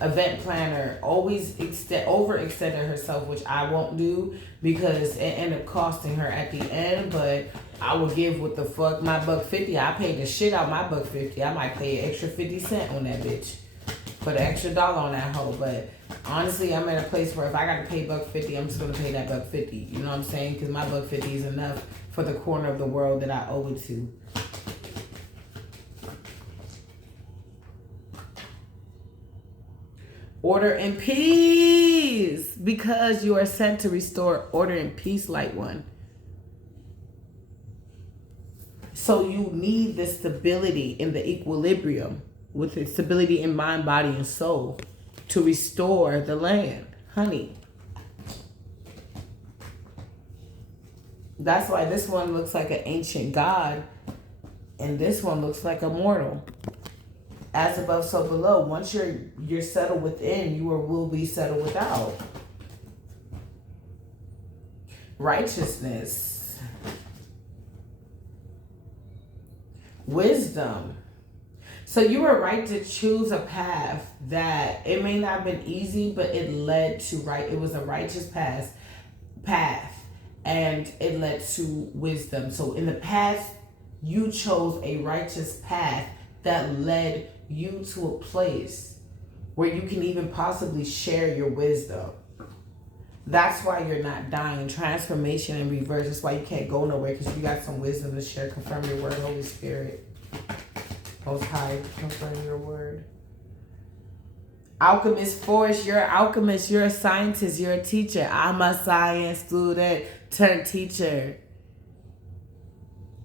Event planner, always overextended herself, which I won't do because it ended up costing her at the end. But I would give what the fuck my $1.50. I paid the shit out my $1.50. I might pay an extra 50 cents on that bitch. Put an extra $1 on that hoe. But honestly, I'm at a place where if I got to pay $1.50, I'm just gonna pay that $1.50. You know what I'm saying? Because my $1.50 is enough for the corner of the world that I owe it to. Order and peace, because you are sent to restore order and peace, light one. So you need the stability in the equilibrium with the stability in mind, body, and soul to restore the land, honey. That's why this one looks like an ancient god and this one looks like a mortal. As above, so below. Once you're settled within, you will be settled without. Righteousness. Wisdom. So you were right to choose a path that it may not have been easy, but it led to it was a righteous path, and it led to wisdom. So in the past, you chose a righteous path that led you to a place where you can even possibly share your wisdom. That's why you're not dying. Transformation in reverse. That's why you can't go nowhere, because you got some wisdom to share. Confirm your word, Holy Spirit. Most High, confirm your word. Alchemist Force, you're an alchemist, you're a scientist, you're a teacher. I'm a science student turned teacher.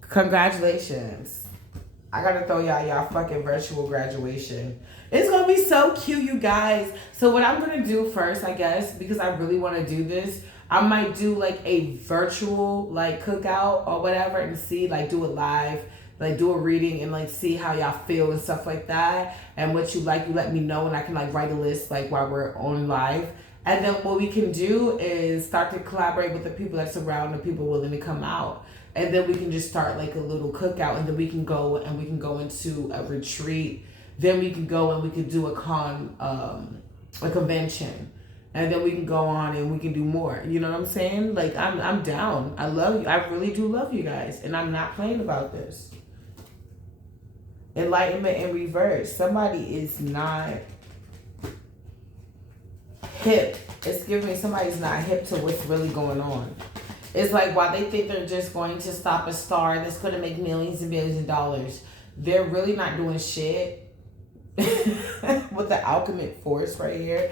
Congratulations. I gotta throw y'all fucking virtual graduation. It's gonna be so cute, you guys. So what I'm gonna do first, I guess, because I really wanna do this, I might do like a virtual like cookout or whatever and see, like do it live, like do a reading and like see how y'all feel and stuff like that. And what you like, you let me know and I can like write a list like while we're on live. And then what we can do is start to collaborate with the people that surround the people willing to come out. And then we can just start like a little cookout, and then we can go into a retreat. Then we can go and we can do a convention. and then we can go on and we can do more. You know what I'm saying? Like, I'm down. I love you. I really do love you guys, and I'm not playing about this. Enlightenment in reverse. Somebody is not hip. It's giving me somebody's not hip to what's really going on. It's like, while they think they're just going to stop a star that's going to make millions and billions of dollars, they're really not doing shit. With the alchemic force right here.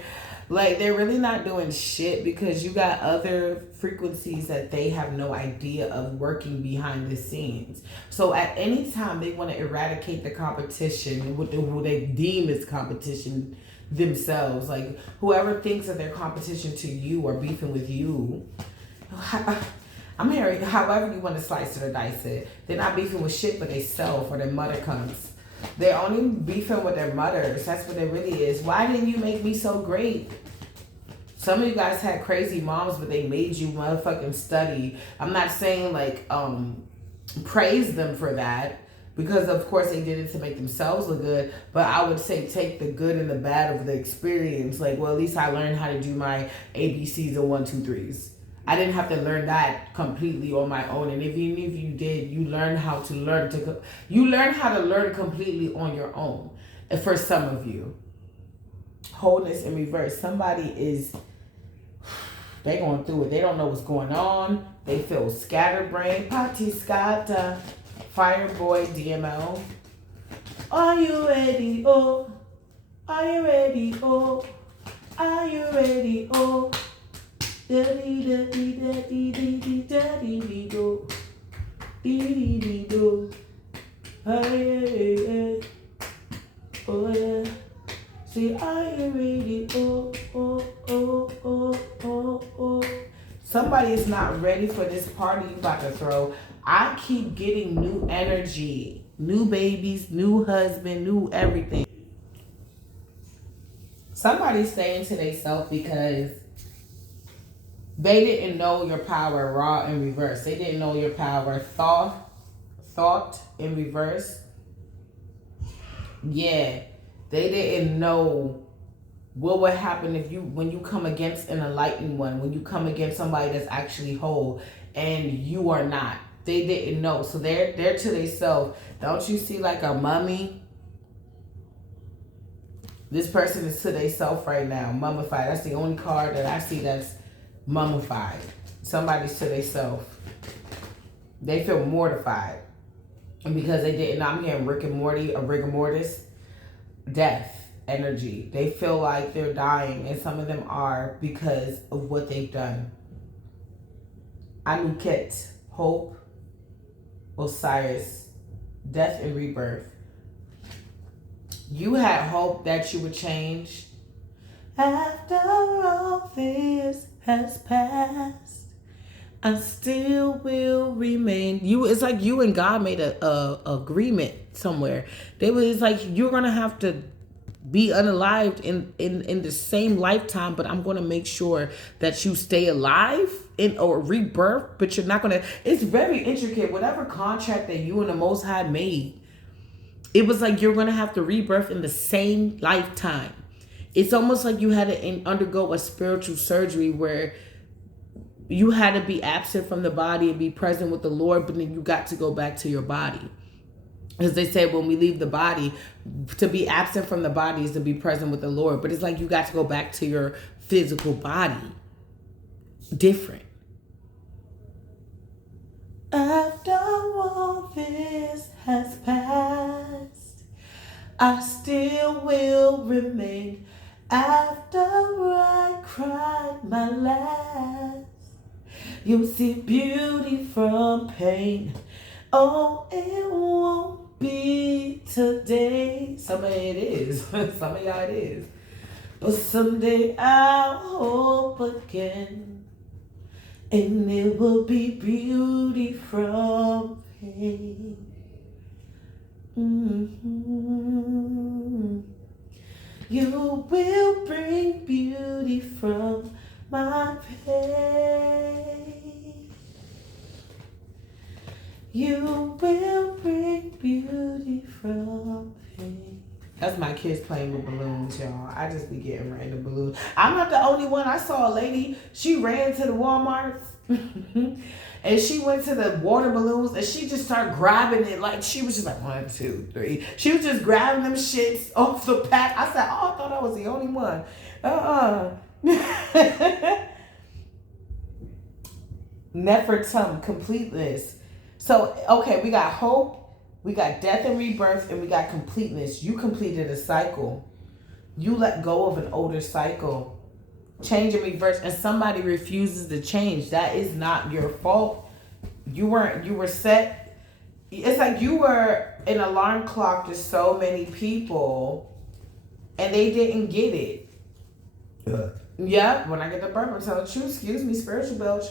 Like, they're really not doing shit because you got other frequencies that they have no idea of working behind the scenes. So at any time they want to eradicate the competition, who they deem as competition themselves, like whoever thinks that they're competition to you or beefing with you, I'm hearing however you want to slice it or dice it. They're not beefing with shit but they self or their mother comes. They're only beefing with their mothers. That's what it really is. Why didn't you make me so great? Some of you guys had crazy moms, but they made you motherfucking study. I'm not saying like praise them for that, because of course they did it to make themselves look good. But I would say take the good and the bad of the experience. Like, well, at least I learned how to do my ABCs and 1, 2, 3s. I didn't have to learn that completely on my own. And even if you did, you learned how to learn completely on your own. And for some of you, wholeness in reverse. Somebody is, they going through it. They don't know what's going on. They feel scatterbrained. Patti scatta. Fireboy DML. Are you ready? Oh. Are you ready? Oh. Are you ready? Oh. Oh yeah. See, are you ready? Oh, oh, oh, oh, oh, oh. Somebody is not ready for this party you about to throw. I keep getting new energy, new babies, new husband, new everything. Somebody's saying to themselves because they didn't know your power raw in reverse. They didn't know your power thought in reverse. Yeah, they didn't know what would happen when you come against an enlightened one, when you come against somebody that's actually whole and you are not. They didn't know. So they're to themselves. Don't you see like a mummy? This person is to themselves right now, mummified. That's the only card that I see that's mummified. Somebody's to themselves. They feel mortified. And because they didn't, I'm hearing Rick and Morty, or rigor mortis, death energy. They feel like they're dying, and some of them are because of what they've done. Anuket, hope, Osiris, death and rebirth. You had hope that you would change. After all this has passed, I still will remain. It's like you and God made a agreement somewhere. It's like you're gonna have to be unalived in the same lifetime, but I'm gonna make sure that you stay alive or rebirth. But you're not gonna. It's very intricate. Whatever contract that you and the Most High made, it was like you're gonna have to rebirth in the same lifetime. It's almost like you had to undergo a spiritual surgery where you had to be absent from the body and be present with the Lord, but then you got to go back to your body. As they say, when we leave the body, to be absent from the body is to be present with the Lord. But it's like you got to go back to your physical body. Different. After all this has passed, I still will remain. After I cried my last, you'll see beauty from pain. Oh, it won't be today. Some of it is. Some of y'all it is. But someday I'll hope again, and it will be beauty from pain. Mm-hmm. You will bring beauty from my pain. You will bring beauty from pain. That's my kids playing with balloons, y'all. I just be getting random balloons. I'm not the only one. I saw a lady, she ran to the Walmarts and she went to the water balloons and she just started grabbing it. Like she was just like 1, 2, 3. She was just grabbing them shits off the pack. I said, oh, I thought I was the only one. Nefertum, completeness. So, okay, we got hope. We got death and rebirth, and we got completeness. You completed a cycle. You let go of an older cycle. Change and reverse, and somebody refuses to change. That is not your fault. You were set. It's like you were an alarm clock to so many people, and they didn't get it. Yeah, when I get the burp, I'm telling the truth. Excuse me, spiritual belch.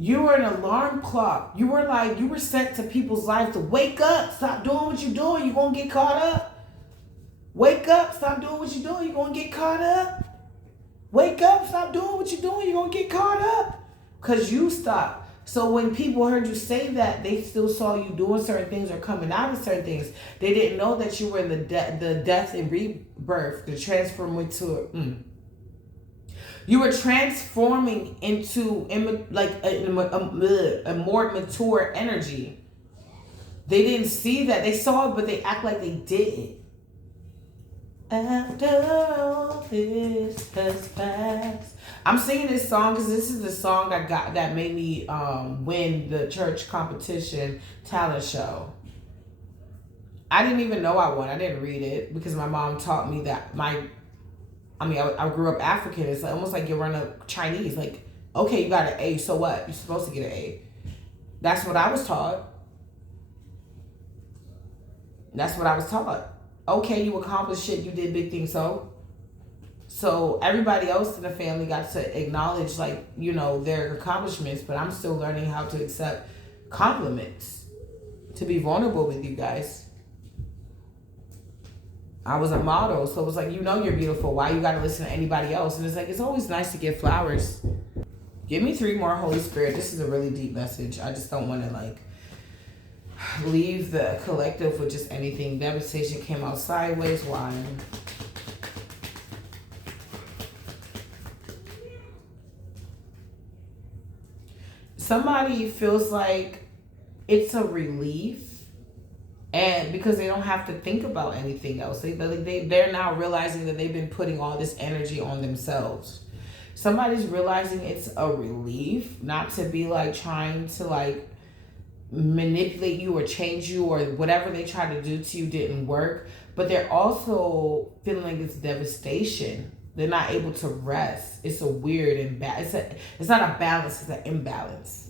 You were an alarm clock. You were sent to people's lives to wake up. Stop doing what you're doing. You're going to get caught up. Wake up. Stop doing what you're doing. You're going to get caught up. Wake up. Stop doing what you're doing. You're going to get caught up. Because you stopped. So when people heard you say that, they still saw you doing certain things or coming out of certain things. They didn't know that you were in the death and rebirth, the transformative. You were transforming into a more mature energy. They didn't see that. They saw it, but they act like they didn't. After all this has passed. I'm singing this song because this is the song that made me win the church competition talent show. I didn't even know I won. I didn't read it because my mom taught me that I grew up African. It's almost like you run up Chinese. Like, okay, you got an A, so what? You're supposed to get an A. That's what I was taught. Okay, you accomplished shit. You did big things, so everybody else in the family got to acknowledge, their accomplishments, but I'm still learning how to accept compliments, to be vulnerable with you guys. I was a model, so it was like, you're beautiful. Why you gotta listen to anybody else? And it's like, it's always nice to get flowers. Give me 3 more, Holy Spirit. This is a really deep message. I just don't want to leave the collective with just anything. Devastation came out sideways. Why? Somebody feels like it's a relief. And because they don't have to think about anything else. They're now realizing that they've been putting all this energy on themselves. Somebody's realizing it's a relief not to be trying to manipulate you or change you, or whatever they tried to do to you didn't work. But they're also feeling like it's devastation. They're not able to rest. It's a weird and it's not a balance, it's an imbalance.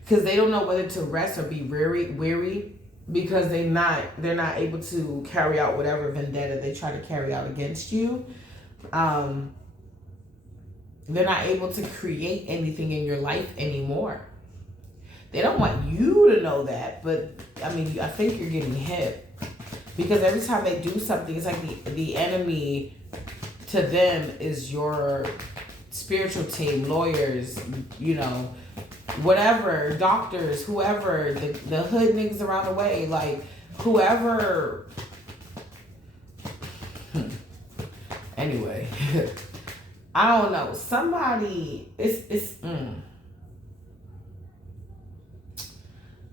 Because they don't know whether to rest or be weary because they're not able to carry out whatever vendetta they try to carry out against you. They're not able to create anything in your life anymore. They don't want you to know that, but I think you're getting hip. Because every time they do something, it's like the enemy to them is your spiritual team, lawyers, whatever, doctors, whoever, the hood niggas around the way, whoever. Anyway, I don't know. Somebody,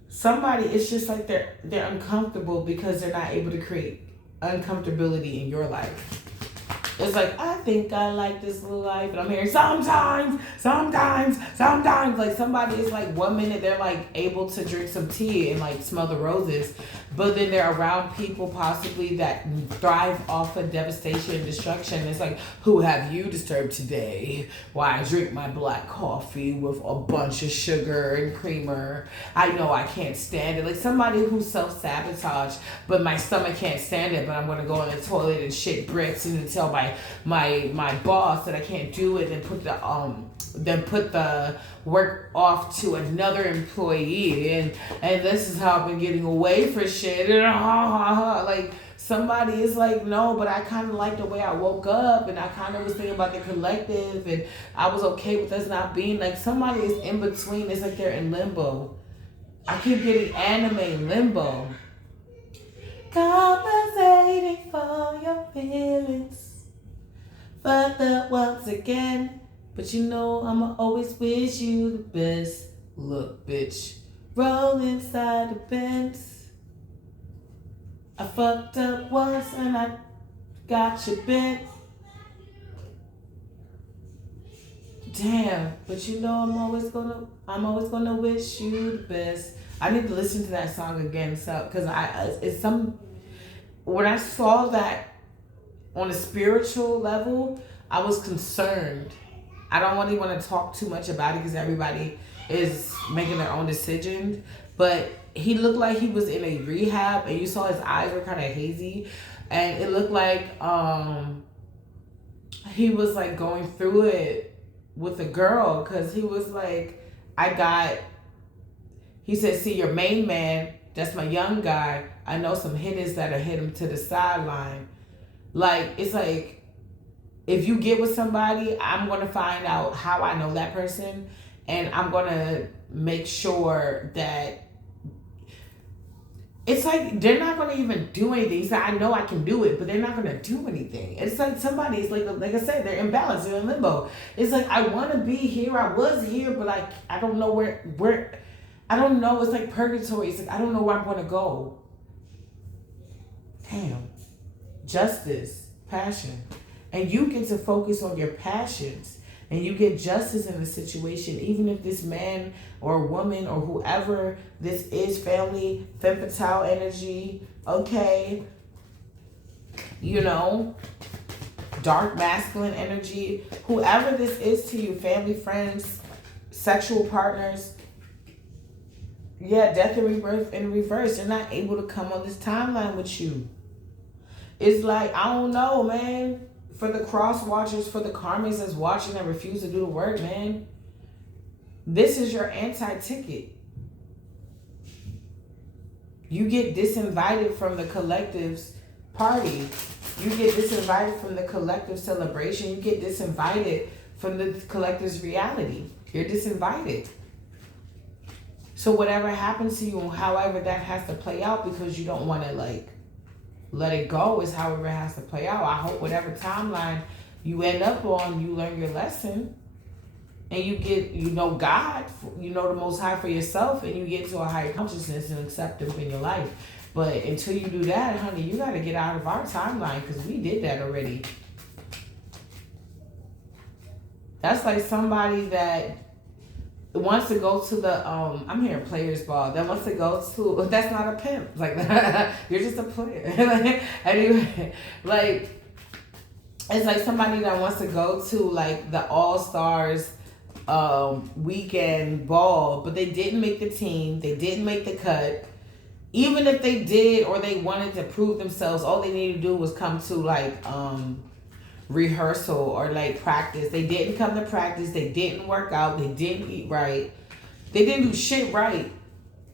somebody, it's just like they're uncomfortable because they're not able to create uncomfortability in your life. It's like, I think I like this little life. And I'm hearing sometimes. Like somebody is 1 minute they're able to drink some tea and smell the roses. But then they're around people possibly that thrive off of devastation and destruction. It's like, who have you disturbed today? Why I drink my black coffee with a bunch of sugar and creamer. I know I can't stand it. Like somebody who self-sabotage, but my stomach can't stand it, but I'm gonna go in the toilet and shit bricks and tell my boss that I can't do it and put the work off to another employee and this is how I've been getting away for shit and like somebody is like, no, but I kind of like the way I woke up and I kind of was thinking about the collective and I was okay with us not being somebody is in between. It's like they're in limbo. I keep getting anime limbo. Compensating for your feelings. Fucked up once again. But you know I'ma always wish you the best. Look, bitch. Roll inside the Benz. I fucked up once and I got you bent. Damn, but you know I'm always gonna wish you the best. I need to listen to that song again, so because when I saw that on a spiritual level, I was concerned. I don't really want to talk too much about it because everybody is making their own decision. But he looked like he was in a rehab, and you saw his eyes were kind of hazy, and it looked like he was like going through it with a girl, because he was like, he said, see, your main man, that's my young guy, I know some hitters that'll hit him to the sideline. Like, it's like, if you get with somebody, I'm going to find out how I know that person, and I'm going to make sure that it's like they're not going to even do anything. So I know I can do it, but they're not going to do anything. It's like somebody's like I said, they're imbalanced, they're in limbo. It's like, I want to be here, I was here, but like I don't know where I don't know. It's like purgatory. It's like I don't know where I'm going to go. Damn. Justice, passion. And you get to focus on your passions, and you get justice in the situation, even if this man or woman or whoever this is, family, femme fatale energy, okay, you know, dark masculine energy, whoever this is to you, family, friends, sexual partners, yeah, death and rebirth in reverse. They're not able to come on this timeline with you. It's like, I don't know, man. For the cross watchers, for the karmics that's watching and refuse to do the work, man, this is your anti-ticket. You get disinvited from the collective's party. You get disinvited from the collective celebration. You get disinvited from the collective's reality. You're disinvited. So whatever happens to you, however that has to play out, because you don't want to like let it go, is however it has to play out. I hope whatever timeline you end up on, you learn your lesson, and you get, you know, God, you know, the Most High for yourself, and you get to a higher consciousness and acceptance in your life. But until you do that, honey, you got to get out of our timeline, because we did that already. That's like somebody that wants to go to the I'm hearing players ball, that wants to go to, that's not a pimp, like you're just a player. Anyway, like it's like somebody that wants to go to like the All-Stars weekend ball, but they didn't make the team, they didn't make the cut. Even if they did, or they wanted to prove themselves, all they needed to do was come to like rehearsal or like practice. They didn't come to practice, they didn't work out, they didn't eat right, they didn't do shit right.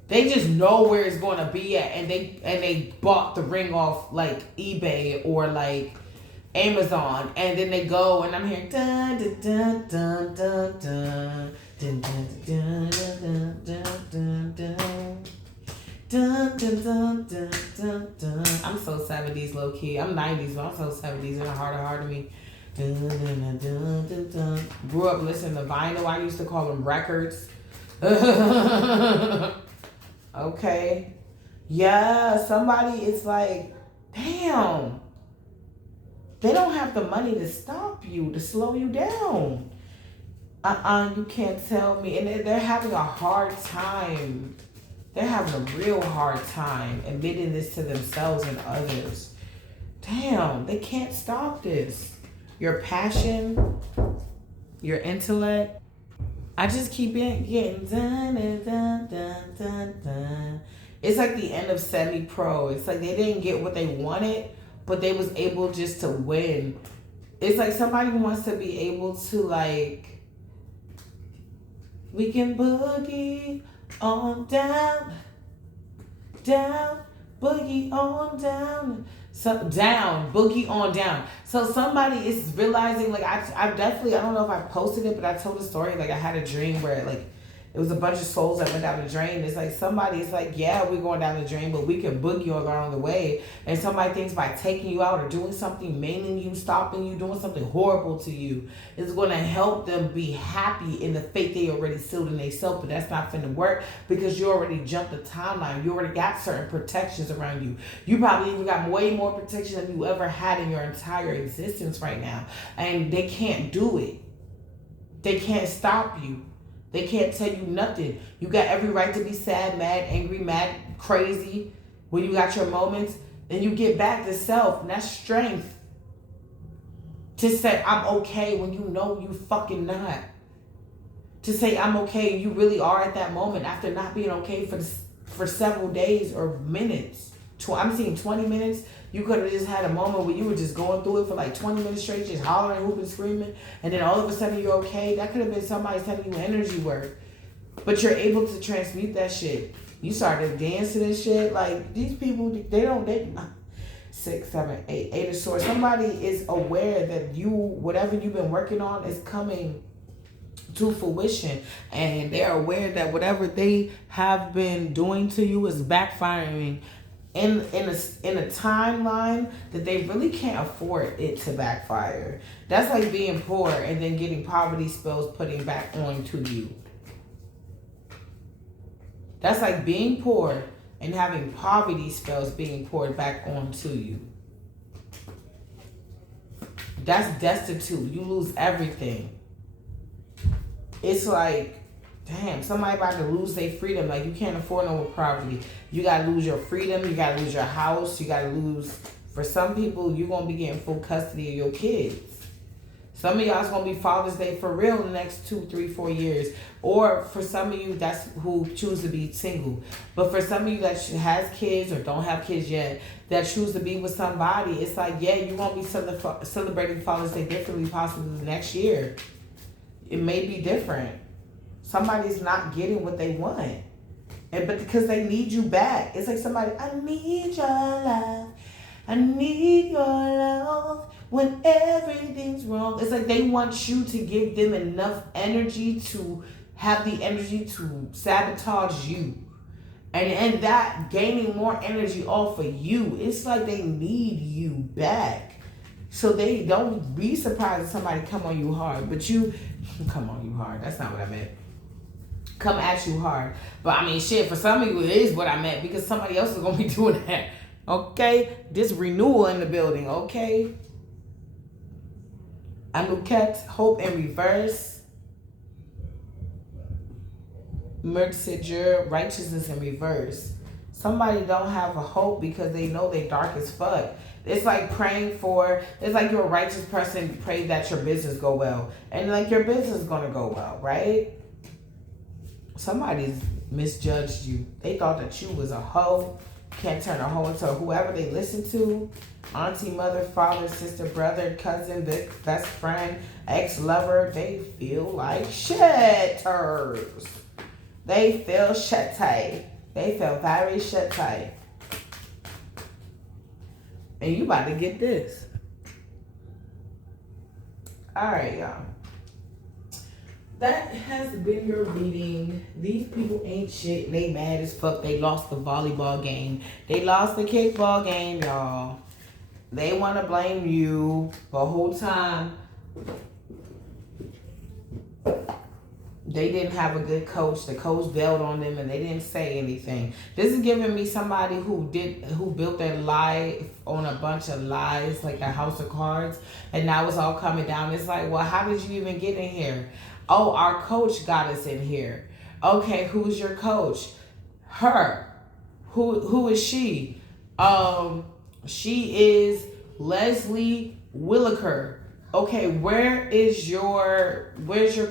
They just know where it's going to be at, and they bought the ring off like eBay or like Amazon, and then they go, and I'm hearing dun dun dun dun dun dun dun dun dun dun dun. Dun, dun, dun, dun, dun, dun. I'm so 70s low key. I'm 90s, but I'm so 70s in the heart of me. Dun, dun, dun, dun, dun, dun. Grew up listening to vinyl. I used to call them records. Okay. Yeah, somebody, it's like, damn. They don't have the money to stop you, to slow you down. You can't tell me. And they're having a hard time. They're having a real hard time admitting this to themselves and others. Damn, they can't stop this. Your passion, your intellect. I just keep getting dun, dun, dun, dun, dun, dun. It's like the end of semi-pro. It's like they didn't get what they wanted, but they was able just to win. It's like somebody wants to be able to like, we can boogie on down, down, boogie on down. So down, boogie on down. So somebody is realizing, like I definitely, I don't know if I posted it, but I told a story, like I had a dream where like It was a bunch of souls that went down the drain. It's like somebody is like, yeah, we're going down the drain, but we can boogie along the way. And somebody thinks by taking you out or doing something, maiming you, stopping you, doing something horrible to you, is going to help them be happy in the fate they already sealed in themselves. But that's not finna work because you already jumped the timeline. You already got certain protections around you. You probably even got way more protection than you ever had in your entire existence right now. And they can't do it. They can't stop you. They can't tell you nothing. You got every right to be sad, mad, angry, mad, crazy. When you got your moments, then you get back to self. And that's strength. To say, I'm okay when you know you fucking not. To say, I'm okay, and you really are at that moment after not being okay for several days or minutes. I'm seeing 20 minutes. You could have just had a moment where you were just going through it for like 20 minutes straight, just hollering, whooping, screaming, and then all of a sudden you're okay. That could have been somebody telling you energy work. But you're able to transmute that shit. You started dancing and shit. Like, these people, they 6, 7, 8, 8 of swords. Somebody is aware that whatever you've been working on is coming to fruition, and they're aware that whatever they have been doing to you is backfiring in a timeline that they really can't afford it to backfire. That's like being poor and then getting poverty spells putting back on to you. That's like being poor and having poverty spells being poured back onto you. That's destitute. You lose everything. It's like, damn, somebody about to lose their freedom. Like, you can't afford no more poverty. You got to lose your freedom. You got to lose your house. You got to lose, for some people, you're going to be getting full custody of your kids. Some of y'all's going to be Father's Day for real in the next 2, 3, 4 years. Or for some of you, that's who choose to be single. But for some of you that has kids or don't have kids yet, that choose to be with somebody, it's like, yeah, you're going to be celebrating Father's Day differently possibly next year. It may be different. Somebody's not getting what they want. But because they need you back. It's like somebody, I need your love. I need your love when everything's wrong. It's like they want you to give them enough energy to have the energy to sabotage you. And that gaining more energy off of you. It's like they need you back. So they don't be surprised if somebody come on you hard. But you come on you hard. That's not what I meant. Come at you hard. But I mean, shit, for some of you, it is what I meant because somebody else is going to be doing that. Okay? This renewal in the building. Okay? Anuket, hope in reverse. Mertzidger, righteousness in reverse. Somebody don't have a hope because they know they dark as fuck. It's like praying for, it's like you're a righteous person, pray that your business go well. And like your business is going to go well, right? Somebody's misjudged you. They thought that you was a hoe. Can't turn a hoe into whoever they listen to. Auntie, mother, father, sister, brother, cousin, best friend, ex-lover. They feel like shitters. They feel shitty. They feel very shitty. And you about to get this. Alright, y'all. That has been your reading. These people ain't shit. They mad as fuck. They lost the volleyball game. They lost the kickball game, y'all. They want to blame you the whole time. They didn't have a good coach. The coach bailed on them and they didn't say anything. This is giving me somebody who built their life on a bunch of lies, like a house of cards, and now it's all coming down. It's like, well, how did you even get in here? Oh, our coach got us in here. Okay, who's your coach? Her. Who is she? She is Leslie Williker. Okay, where's your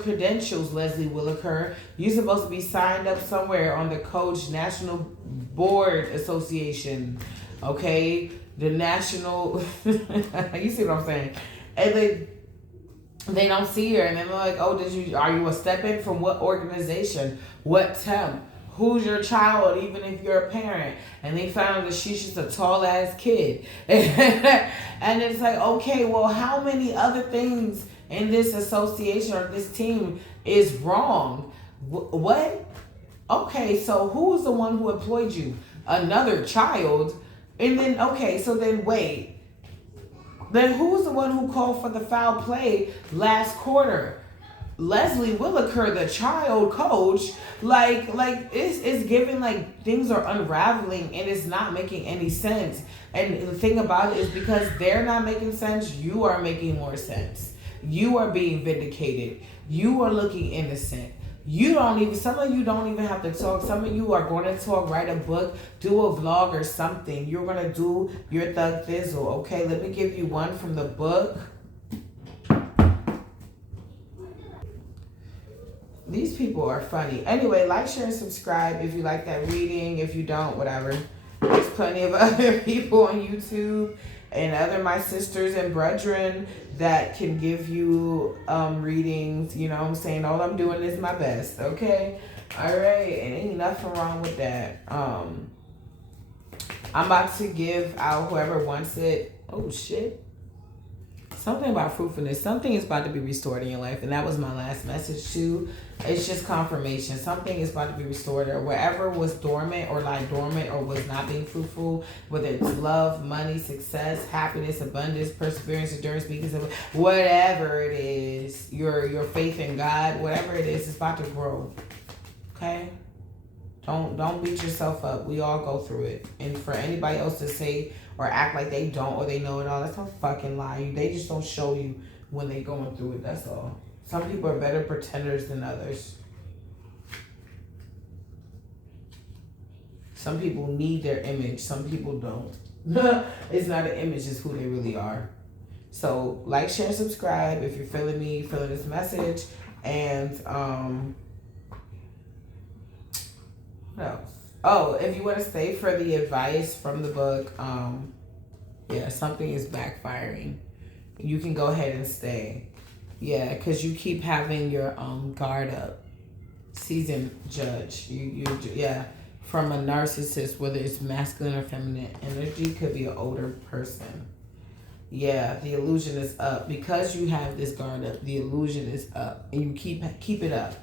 credentials, Leslie Williker? You're supposed to be signed up somewhere on the Coach National Board Association. Okay? The national you see what I'm saying? And they don't see her, and then they're like, oh, are you a step in from what organization? What temp? Who's your child, even if you're a parent? And they found that she's just a tall ass kid. And it's like, okay, well, how many other things in this association or this team is wrong? What? Okay, so who's the one who employed you? Another child? And then, okay, so then wait. Then who's the one who called for the foul play last quarter? Leslie Williker, the child coach. Like it's giving like things are unraveling and it's not making any sense. And the thing about it is because they're not making sense, you are making more sense. You are being vindicated. You are looking innocent. Some of you don't even have to talk. Some of you are going to talk, write a book, do a vlog or something. You're going to do your thug thizzle. Okay, let me give you one from the book. These people are funny. Anyway, like, share, and subscribe if you like that reading. If you don't, whatever. There's plenty of other people on YouTube and other my sisters and brethren that can give you readings. You know what I'm saying? All I'm doing is my best, okay? All right, and ain't nothing wrong with that. I'm about to give out whoever wants it. Oh, shit. Something about fruitfulness. Something is about to be restored in your life. And that was my last message too. It's just confirmation. Something is about to be restored. Or wherever was dormant or like dormant or was not being fruitful. Whether it's love, money, success, happiness, abundance, perseverance, endurance, meekness, whatever it is. Your faith in God. Whatever it is, it's about to grow. Okay? Don't beat yourself up. We all go through it. And for anybody else to say or act like they don't or they know it all, that's a fucking lie. They just don't show you when they're going through it. That's all. Some people are better pretenders than others. Some people need their image. Some people don't. It's not an image, it's who they really are. So like, share, subscribe if you're feeling me, feeling this message. And what else? Oh, if you want to stay for the advice from the book, yeah, something is backfiring. You can go ahead and stay. Yeah, because you keep having your guard up. Seasoned judge. Yeah, from a narcissist, whether it's masculine or feminine energy, could be an older person. Yeah, the illusion is up. Because you have this guard up, the illusion is up. And you keep it up.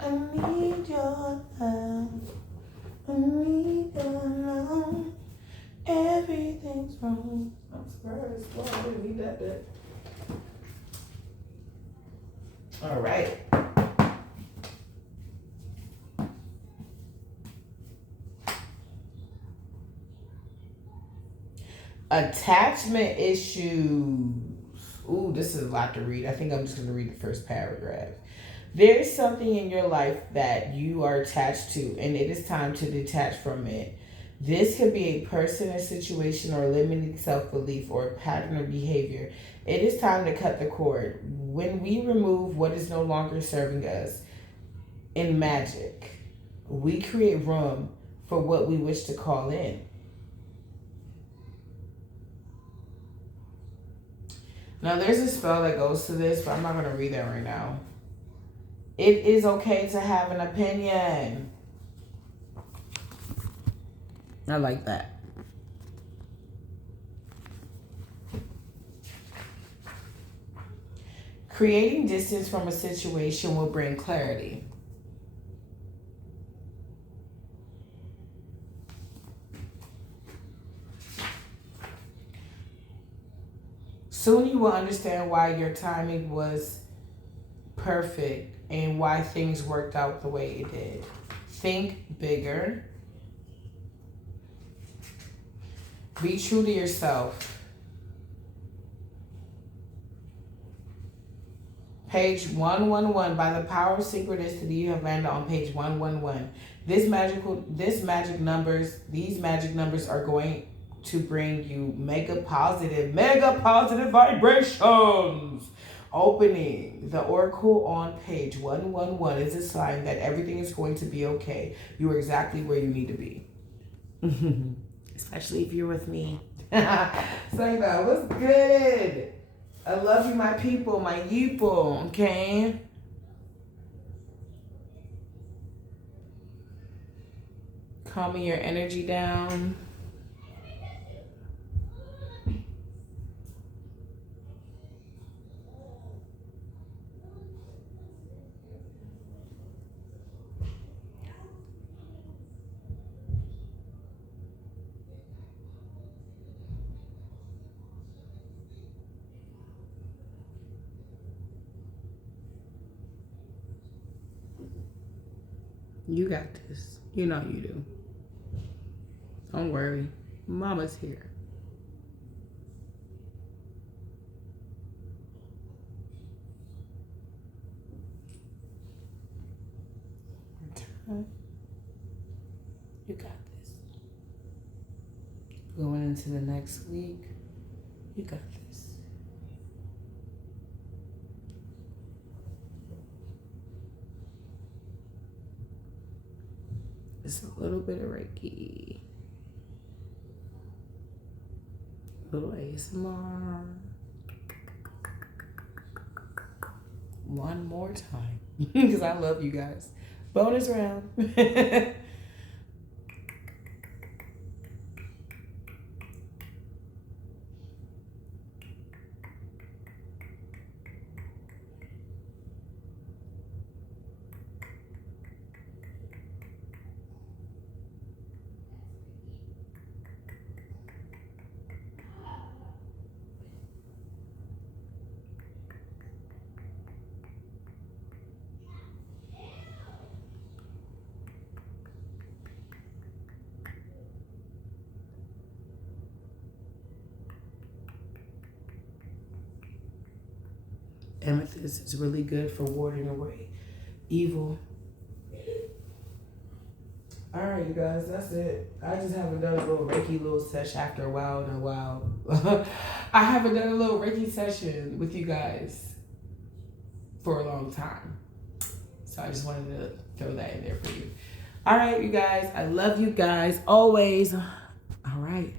I need your love. I need your love. Everything's wrong. I'm sorry, I didn't need that bit. All right. Attachment issues. Ooh, this is a lot to read. I think I'm just going to read the first paragraph. There's something in your life that you are attached to, and it is time to detach from it. This could be a person, a situation, or limiting self-belief, or a pattern of behavior. It is time to cut the cord. When we remove what is no longer serving us, in magic, we create room for what we wish to call in. Now, there's a spell that goes to this, but I'm not going to read that right now. It is okay to have an opinion. I like that. Creating distance from a situation will bring clarity. Soon you will understand why your timing was perfect and why things worked out the way it did. Think bigger. Be true to yourself. Page 111. By the power of synchronicity, you have landed on page 111. These magic numbers are going to bring you mega positive vibrations. Opening. The oracle on page 111 is a sign that everything is going to be okay. You are exactly where you need to be. Especially if you're with me. Sayda, what's good? I love you, my people, my yeeple, okay? Calming your energy down. You got this. You know you do. Don't worry. Mama's here. You got this. Going into the next week, you got this. Just a little bit of Reiki. A little ASMR. One more time. Because I love you guys. Bonus round. Amethyst is really good for warding away evil. All right, you guys, that's it. I just haven't done a little Reiki little session after a while. I haven't done a little Reiki session with you guys for a long time. So I just wanted to throw that in there for you. All right, you guys, I love you guys always. All right.